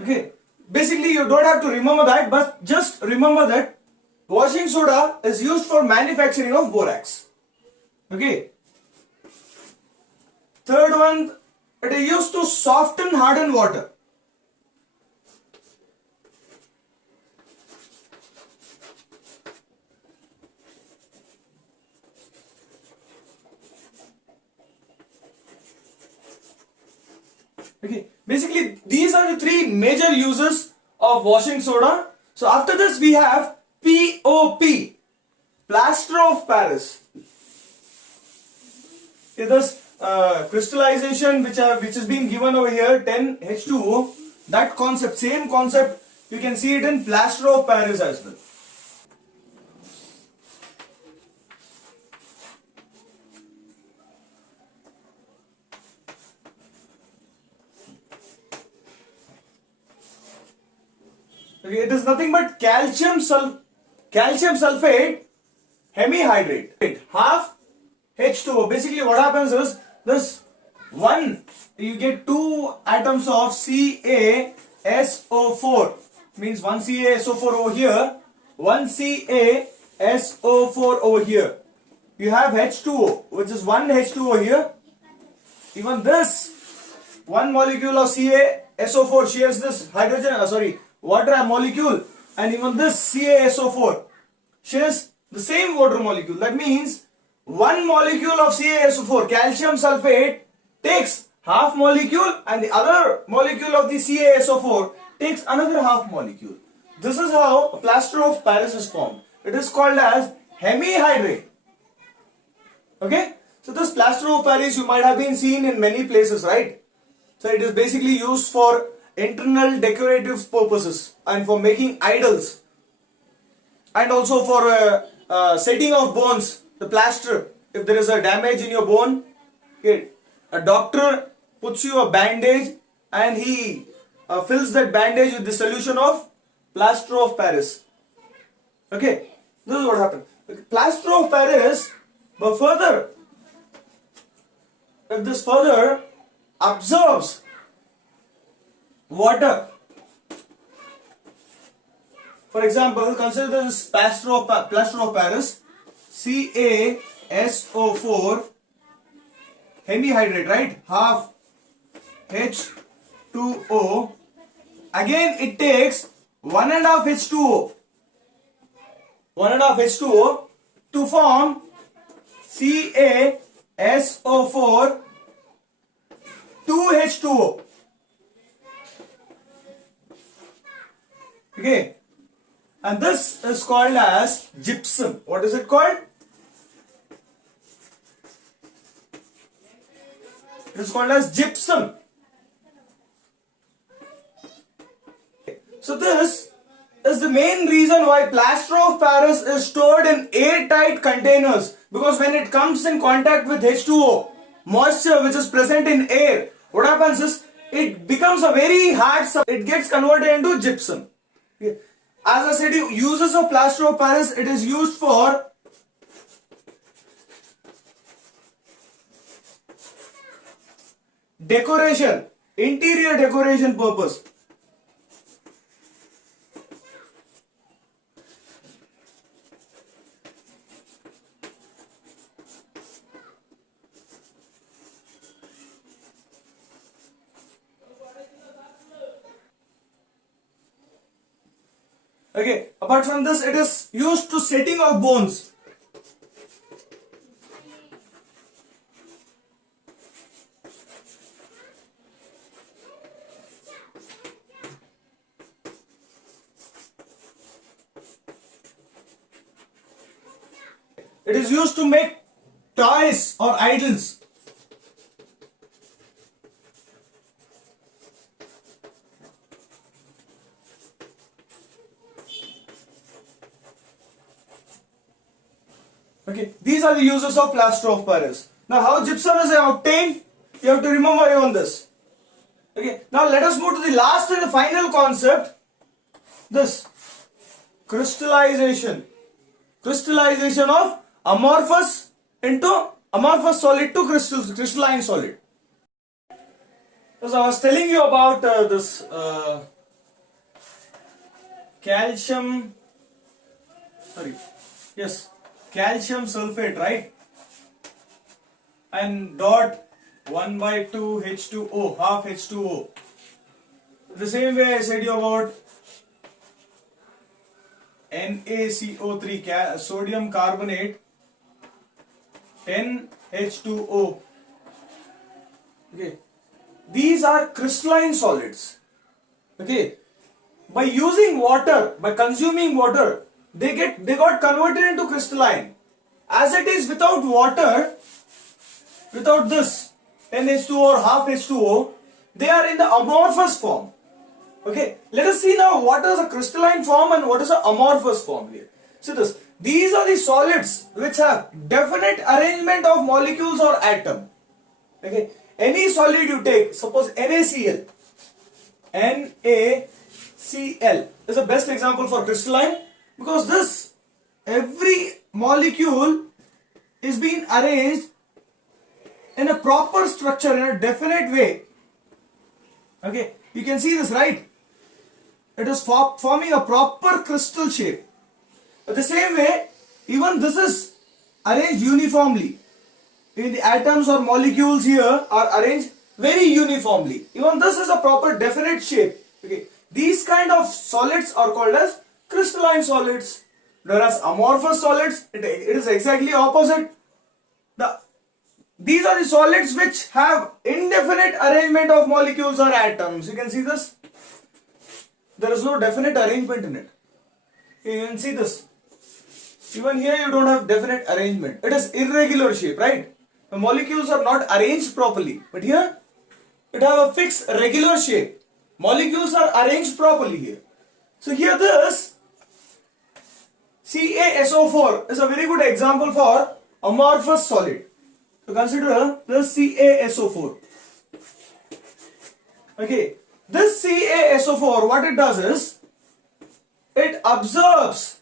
Okay, basically you don't have to remember that, but just remember that washing soda is used for manufacturing of borax. Okay. Third one, it is used to soften hardened water. Okay, basically these are the three major uses of washing soda. So after this we have POP, plaster of Paris. Okay, this crystallization which is being given over here, 10H2O, that concept, same concept, you can see it in plaster of Paris as well. Okay, it is nothing but calcium sulfate hemihydrate, half H2O. Basically what happens is, this one, you get two atoms of CaSO4, means one CaSO4 over here, one CaSO4 over here. You have H2O, which is one H2O over here. Even this one molecule of CaSO4 shares this water molecule, and even this CaSO4 shares the same water molecule. That means one molecule of CaSO4, calcium sulfate, takes half molecule, and the other molecule of the CaSO4 takes another half molecule. This is how a plaster of Paris is formed. It is called as hemihydrate. Okay, so this plaster of Paris you might have been seen in many places, right? So it is basically used for internal decorative purposes and for making idols, and also for setting of bones. The plaster, if there is a damage in your bone, okay, a doctor puts you a bandage and he fills that bandage with the solution of plaster of Paris. Okay, this is what happened. Plaster of Paris, but further, if this further absorbs water, for example, consider this plaster of Paris, CaSO4 hemihydrate, right? Half H2O. Again, it takes 1.5 H2O. 1.5 H2O to form CaSO4 2H2O. Okay, and this is called as gypsum. What is it called? It is called as gypsum. So this is the main reason why plaster of Paris is stored in airtight containers, because when it comes in contact with H2O, moisture which is present in air, what happens is it becomes a very hard substance. It gets converted into gypsum. Okay. As I said, uses of plaster of Paris, it is used for decoration, interior decoration purpose. Okay, apart from this, it is used to setting of bones. It is used to make toys or idols. Okay, these are the uses of plaster of Paris. Now, how gypsum is obtained? You have to remember on this. Okay, now let us move to the last and the final concept. This crystallization. Crystallization of amorphous solid to crystalline solid. So I was telling you about this calcium sulfate, right? And dot 1/2 H2O, half H2O. The same way I said you about NaCO3, sodium carbonate, 10H2O. Okay, these are crystalline solids. Okay, by using water, by consuming water, they got converted into crystalline. As it is without water, without this NH2O or half H2O, they are in the amorphous form. Okay, let us see now what is a crystalline form and what is an amorphous form here. See this. These are the solids which have definite arrangement of molecules or atom. Okay, any solid you take, suppose NaCl. NaCl is the best example for crystalline, because this, every molecule is being arranged in a proper structure, in a definite way. Okay, you can see this, right? It is forming a proper crystal shape. The same way, even this is arranged uniformly. In the atoms or molecules here are arranged very uniformly. Even this is a proper definite shape. Okay, these kind of solids are called as crystalline solids. Whereas amorphous solids, it is exactly opposite. These are the solids which have indefinite arrangement of molecules or atoms. You can see this. There is no definite arrangement in it. You can see this. Even here you don't have definite arrangement. It is irregular shape, right? The molecules are not arranged properly. But here, it have a fixed regular shape. Molecules are arranged properly here. So here this CaSO4 is a very good example for amorphous solid. So consider this CaSO4. Okay, this CaSO4, what it does is, it absorbs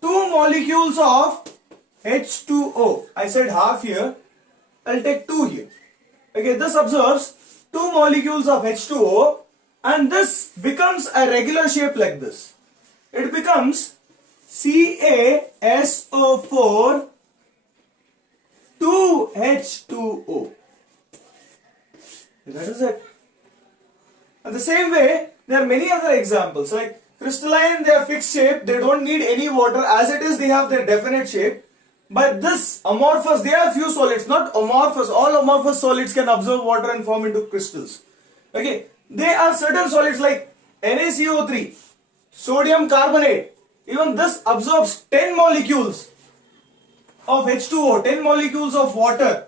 two molecules of H2O. I said half here, I'll take two here. Okay, this absorbs two molecules of H2O and this becomes a regular shape like this. It becomes CaSO4 2H2O. That is it. And the same way, there are many other examples. Like crystalline, they are fixed shape. They don't need any water. As it is, they have their definite shape. But this amorphous, they are few solids, not amorphous. All amorphous solids can absorb water and form into crystals. Okay, they are certain solids like NaCO3. sodium carbonate. Even this absorbs 10 molecules of H2O, 10 molecules of water,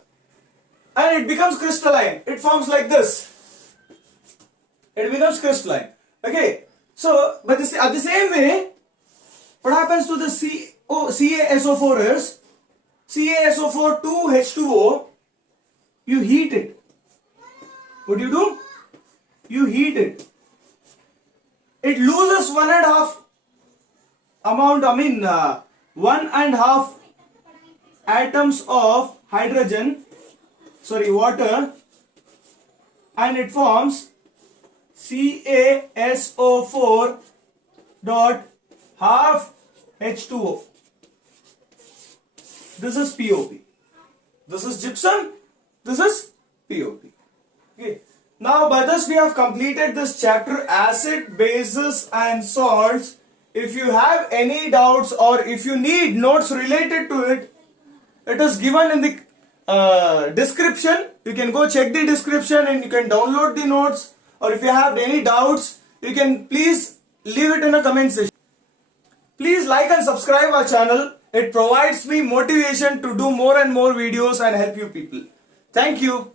and it becomes crystalline. It forms like this. It becomes crystalline. Okay. So, but at the same way, what happens to the CaSO4 is CaSO4 to H2O, you heat it. What do? You heat it. It loses 1.5 amount, 1.5 atoms of water, and it forms CaSO4 dot half H2O. This is POP. This is gypsum. This is POP. Okay. Now by this we have completed this chapter, acid, bases and salts. If you have any doubts or if you need notes related to it, it is given in the description. You can go check the description and you can download the notes. Or if you have any doubts, you can please leave it in a comment section. Please like and subscribe our channel. It provides me motivation to do more and more videos and help you people. Thank you.